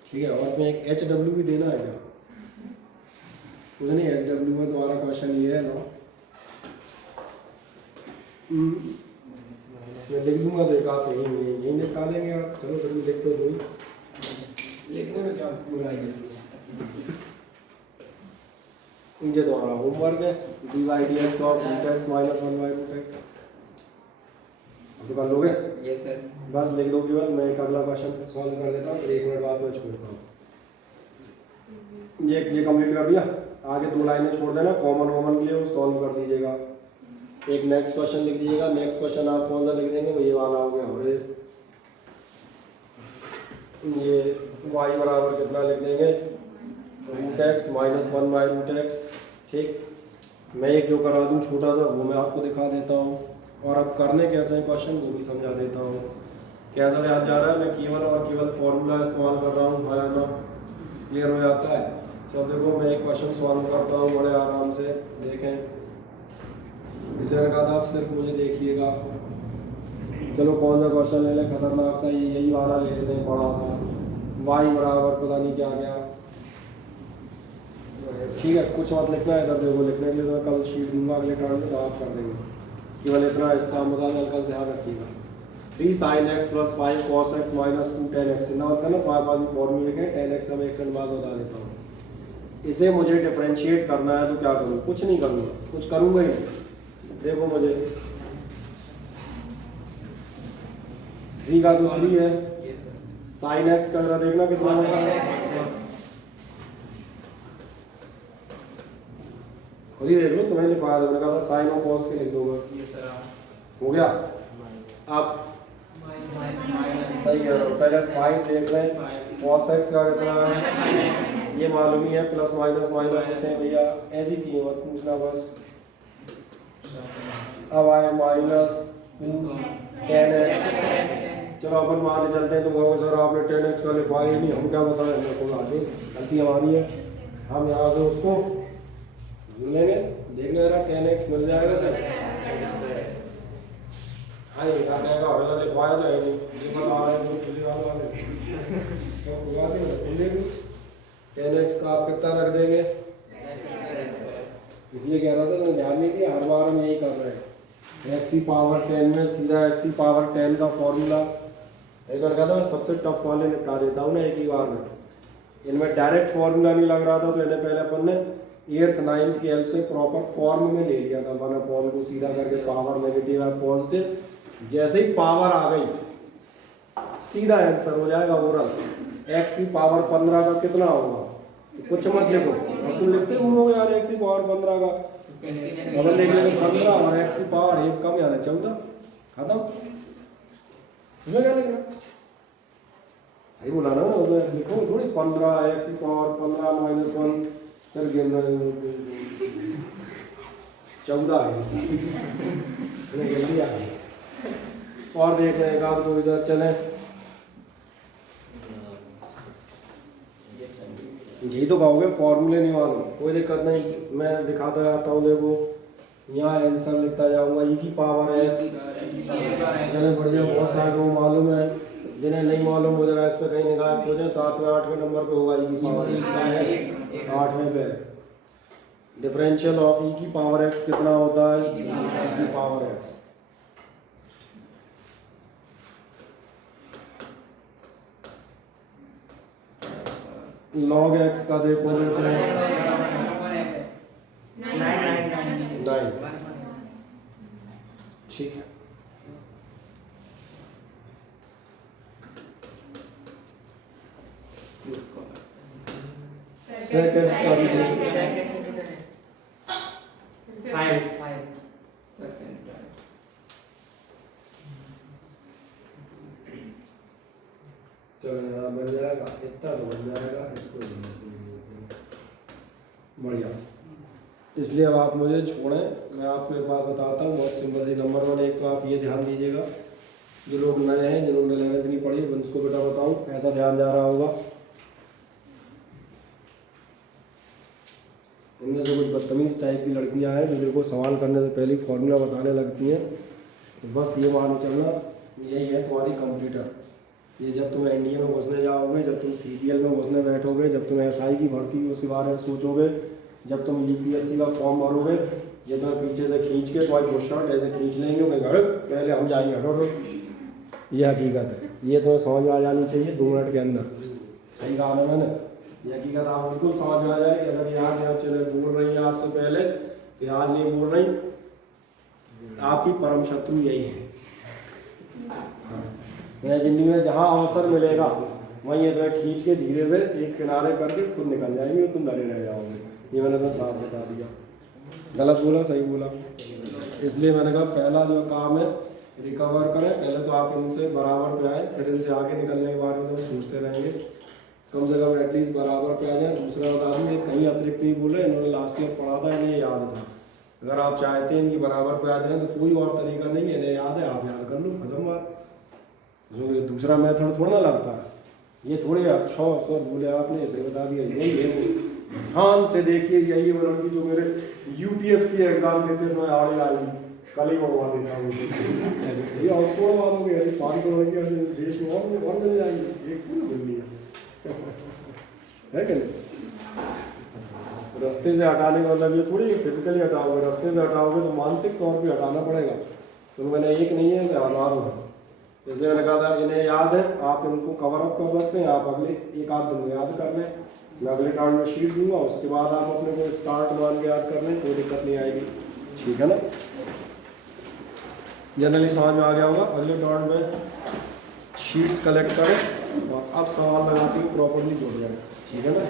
ठीक है। और तुम्हें एक HW भी देना है क्या? कुछ नहीं, HW में तुम्हारा क्वेश्चन ये है ना, मैं लिख दूंगा तो एक आप यही निकालेंगे आप। चलो फिर भी लिख तो दो, लिखने में क्या बुराई है। ये तुम्हारा होमवर्क है, dy/dx of x minus 1/√x। कर लोगे? Yes sir. बस लिख दो केवल, मैं एक अगला क्वेश्चन सॉल्व कर देता हूँ, फिर 1 मिनट बाद मैं छोड़ता हूँ। ये कंप्लीट कर दिया, आगे 2 लाइनें छोड़ देना, कॉमन के लिए वो सॉल्व कर दीजिएगा। एक नेक्स्ट क्वेश्चन लिख दीजिएगा। नेक्स्ट क्वेश्चन आप कौन सा लिख देंगे? ये वाला हो गया। और ये y बराबर कितना लिख देंगे? √x minus 1/√x। ठीक, मैं एक जो करा दूँ छोटा सा, वो मैं आपको दिखा देता हूँ, और अब करने कैसे हैं क्वेश्चन वो भी समझा देता हूँ। कैसा ध्यान जा रहा है? मैं केवल और केवल फॉर्मूला इस्तेमाल कर रहा हूँ, है ना? क्लियर हो जाता है। तो अब देखो मैं एक क्वेश्चन सॉल्व करता हूँ बड़े आराम से, देखें। इसलिए कहा था आप सिर्फ मुझे देखिएगा। चलो कौन सा क्वेश्चन ले लें खतरनाक सा, ये यही वाला ले लेते हैं बड़ा सा। y बराबर पता नहीं क्या क्या, ठीक है। कुछ मत लिखना है इधर, देखो लिखने के लिए तो मैं कल शीट दूंगा अगले टर्न में, तो आप कर देंगे। केवल इतना हिस्सा मुझे कल ध्यान रखिएगा। 3 sin x plus 5 cos x minus 2 tan x। ना होता है ना, तुम्हारे पास फॉर्मूले के tan x हम 1 सेकंड बाद बता देता हूँ। इसे मुझे डिफरेंशिएट करना है, तो क्या करूँ? कुछ नहीं करूँगा, कुछ करूँगा ही नहीं। देखो मुझे 3 का तो 3 है, sin x का जरा देखना कितना होता है, खुद ही देख लो। तुम्हें लिखवाया था, मैंने कहा था साइन और कॉस के लिख दो बस। हो गया। अब सही कह रहा हूँ, पहले 5 देख लें, cos x का कितना है ये मालूम ही है, प्लस माइनस माइनस होते हैं भैया, ऐसी चीज़ें मत पूछना बस। अब आए माइनस 2 tan x। चलो अपन मान चलते हैं, तो कहोगे सर आपने tan x का लिखवाया ही नहीं, हम क्या बताएं, हम को आगे गलती हमारी है। हम यहाँ से उसको लेंगे, देखना जरा tan x मिल जाएगा सर। हाँ ये कहेगा और लिखवाया जाए नहीं, ये बता रहे हैं तो पुलिस वाले तो बुला देंगे। tan x का आप कितना रख देंगे? इसलिए कह रहा था तो ध्यान नहीं दिया, हर बार हम यही कर रहे हैं। x की पावर 10 में सीधा x की पावर 10 का फॉर्मूला एक बार कहता हूँ, सबसे टफ वाले निपटा देता हूँ ना एक ही बार में। इनमें डायरेक्ट फॉर्मूला नहीं लग रहा था, तो इन्हें पहले अपन ने 8th 9th की हेल्प से प्रॉपर फॉर्म में ले लिया था। 1/, को सीधा करके पावर नेगेटिव है पॉजिटिव, जैसे ही पावर आ गई सीधा आंसर हो जाएगा ओरल। x की पावर 15 का कितना होगा? कुछ मत लिखो, अब तुम लिखते घूमोगे यार x की पावर 15 का, अगर देख लेंगे 15 और x की पावर 1 कम यानी 14, खत्म। इसमें क्या लिखना? सही बोला ना, उधर लिखो थोड़ी 15 x की पावर 15 माइनस 1 फिर गिनना 14 है, जल्दी आ गई। और देख रहे हैं आप, कोई इधर चले, यही तो कहोगे फॉर्मूले नहीं मालूम, कोई दिक्कत नहीं, मैं दिखाता जाता हूँ। देखो यहाँ आंसर लिखता जाऊंगा, e की पावर x। चले बढ़िया, बहुत सारे को मालूम है, जिन्हें नहीं मालूम वो जरा इस पे कहीं निगाह खोजें। 7वें 8वें नंबर पे होगा e की पावर x, 8वें पे डिफरेंशियल ऑफ ई की पावर एक्स कितना होता है? ई की पावर एक्स। लॉग एक्स का देखोगे तो 9। ठीक है। सेक एक्स का भी देखो। चलो यहाँ बन जाएगा, इतना तो बन जाएगा, इसको देना चाहिए। बढ़िया। इसलिए अब आप मुझे छोड़ें, मैं आपको एक बात बताता हूँ, बहुत सिंपल सी। नंबर 1, एक तो आप ये ध्यान दीजिएगा, जो लोग नए हैं, जिन्होंने 11th नहीं पढ़ी, उनको बेटा बताऊँ, ऐसा ध्यान जा रहा होगा। इनमें से कुछ बदतमीज टाइप की लड़कियां हैं जो देखो सवाल करने से पहले फॉर्मूला बताने लगती हैं। तो बस ये मान चलना, यही है तुम्हारी कंप्यूटर। ये जब तुम एनडीए में घुसने जाओगे, जब तुम सीजीएल में घुसने बैठोगे, जब तुम एसआई की भर्ती की उसके बारे में सोचोगे, जब तुम यूपीएससी का फॉर्म भरोगे, ये तुम्हें पीछे से खींच के तुम्हारी पोस्टर ऐसे खींच लेंगे, घर पहले हम जाएंगे, हटो। ये हकीकत है, ये तुम्हें समझ में आ जानी चाहिए 2 मिनट के अंदर। सही कहा ना मैंने? ये हकीकत आप बिल्कुल समझ में आ जाए कि अगर यहाँ यहाँ चले बोल रही है आपसे पहले, तो आज नहीं बोल रही, आपकी परम शत्रु यही है। मेरी जिंदगी में जहाँ अवसर मिलेगा वहीं ये तुम्हें खींच के धीरे से एक किनारे करके खुद निकल जाएंगे, तुम डरे रह जाओगे। ये मैंने तो साफ बता दिया। गलत बोला सही बोला? इसलिए मैंने कहा पहला जो काम है रिकवर करें। पहले तो आप इनसे बराबर पे आए, फिर इनसे आगे निकलने के बारे में तो सोचते रहेंगे। कम से कम एटलीस्ट बराबर पे आ जाए। दूसरा बता दूँ, ये कहीं अतिरिक्त नहीं बोले, इन्होंने लास्ट ईयर पढ़ा था, इन्हें याद था। अगर आप चाहते हैं इनकी बराबर पे आ जाए तो कोई और तरीका नहीं है, इन्हें याद है, आप याद कर लो, खत्म बात। जो ये दूसरा मेथड थोड़ा ना लगता है, ये थोड़े अच्छा सर बोले आपने, इसे बता दिया, यही है वो। ध्यान से देखिए, यही वो लड़की जो मेरे यूपीएससी एग्जाम देते समय आड़े आई, कल ही मंगवा देता हूँ। ये और बात हो गई, ऐसी 500 लड़कियाँ देश में और मिल जाएंगी, एक पूरी मिलनी है कि नहीं? रास्ते से हटाने का मतलब ये थोड़ी फिजिकली हटाओगे, रास्ते से हटाओगे तो मानसिक तौर पे हटाना पड़ेगा। तो मैंने एक नहीं है, हज़ारों है। जैसे मैंने कहा था, इन्हें याद है, आप इनको कवर अप कर सकते हैं। आप अगले 1 आध दिन में याद कर लें, मैं अगले टाइम में शीट दूंगा, उसके बाद आप अपने को स्टार्ट मान के याद कर लें, कोई दिक्कत नहीं आएगी। ठीक है ना? जनरली समझ में आ गया होगा। अगले टर्न में शीट्स कलेक्ट करें और अब सवाल लगा के प्रॉपरली जोड़ जाए। ठीक है ना?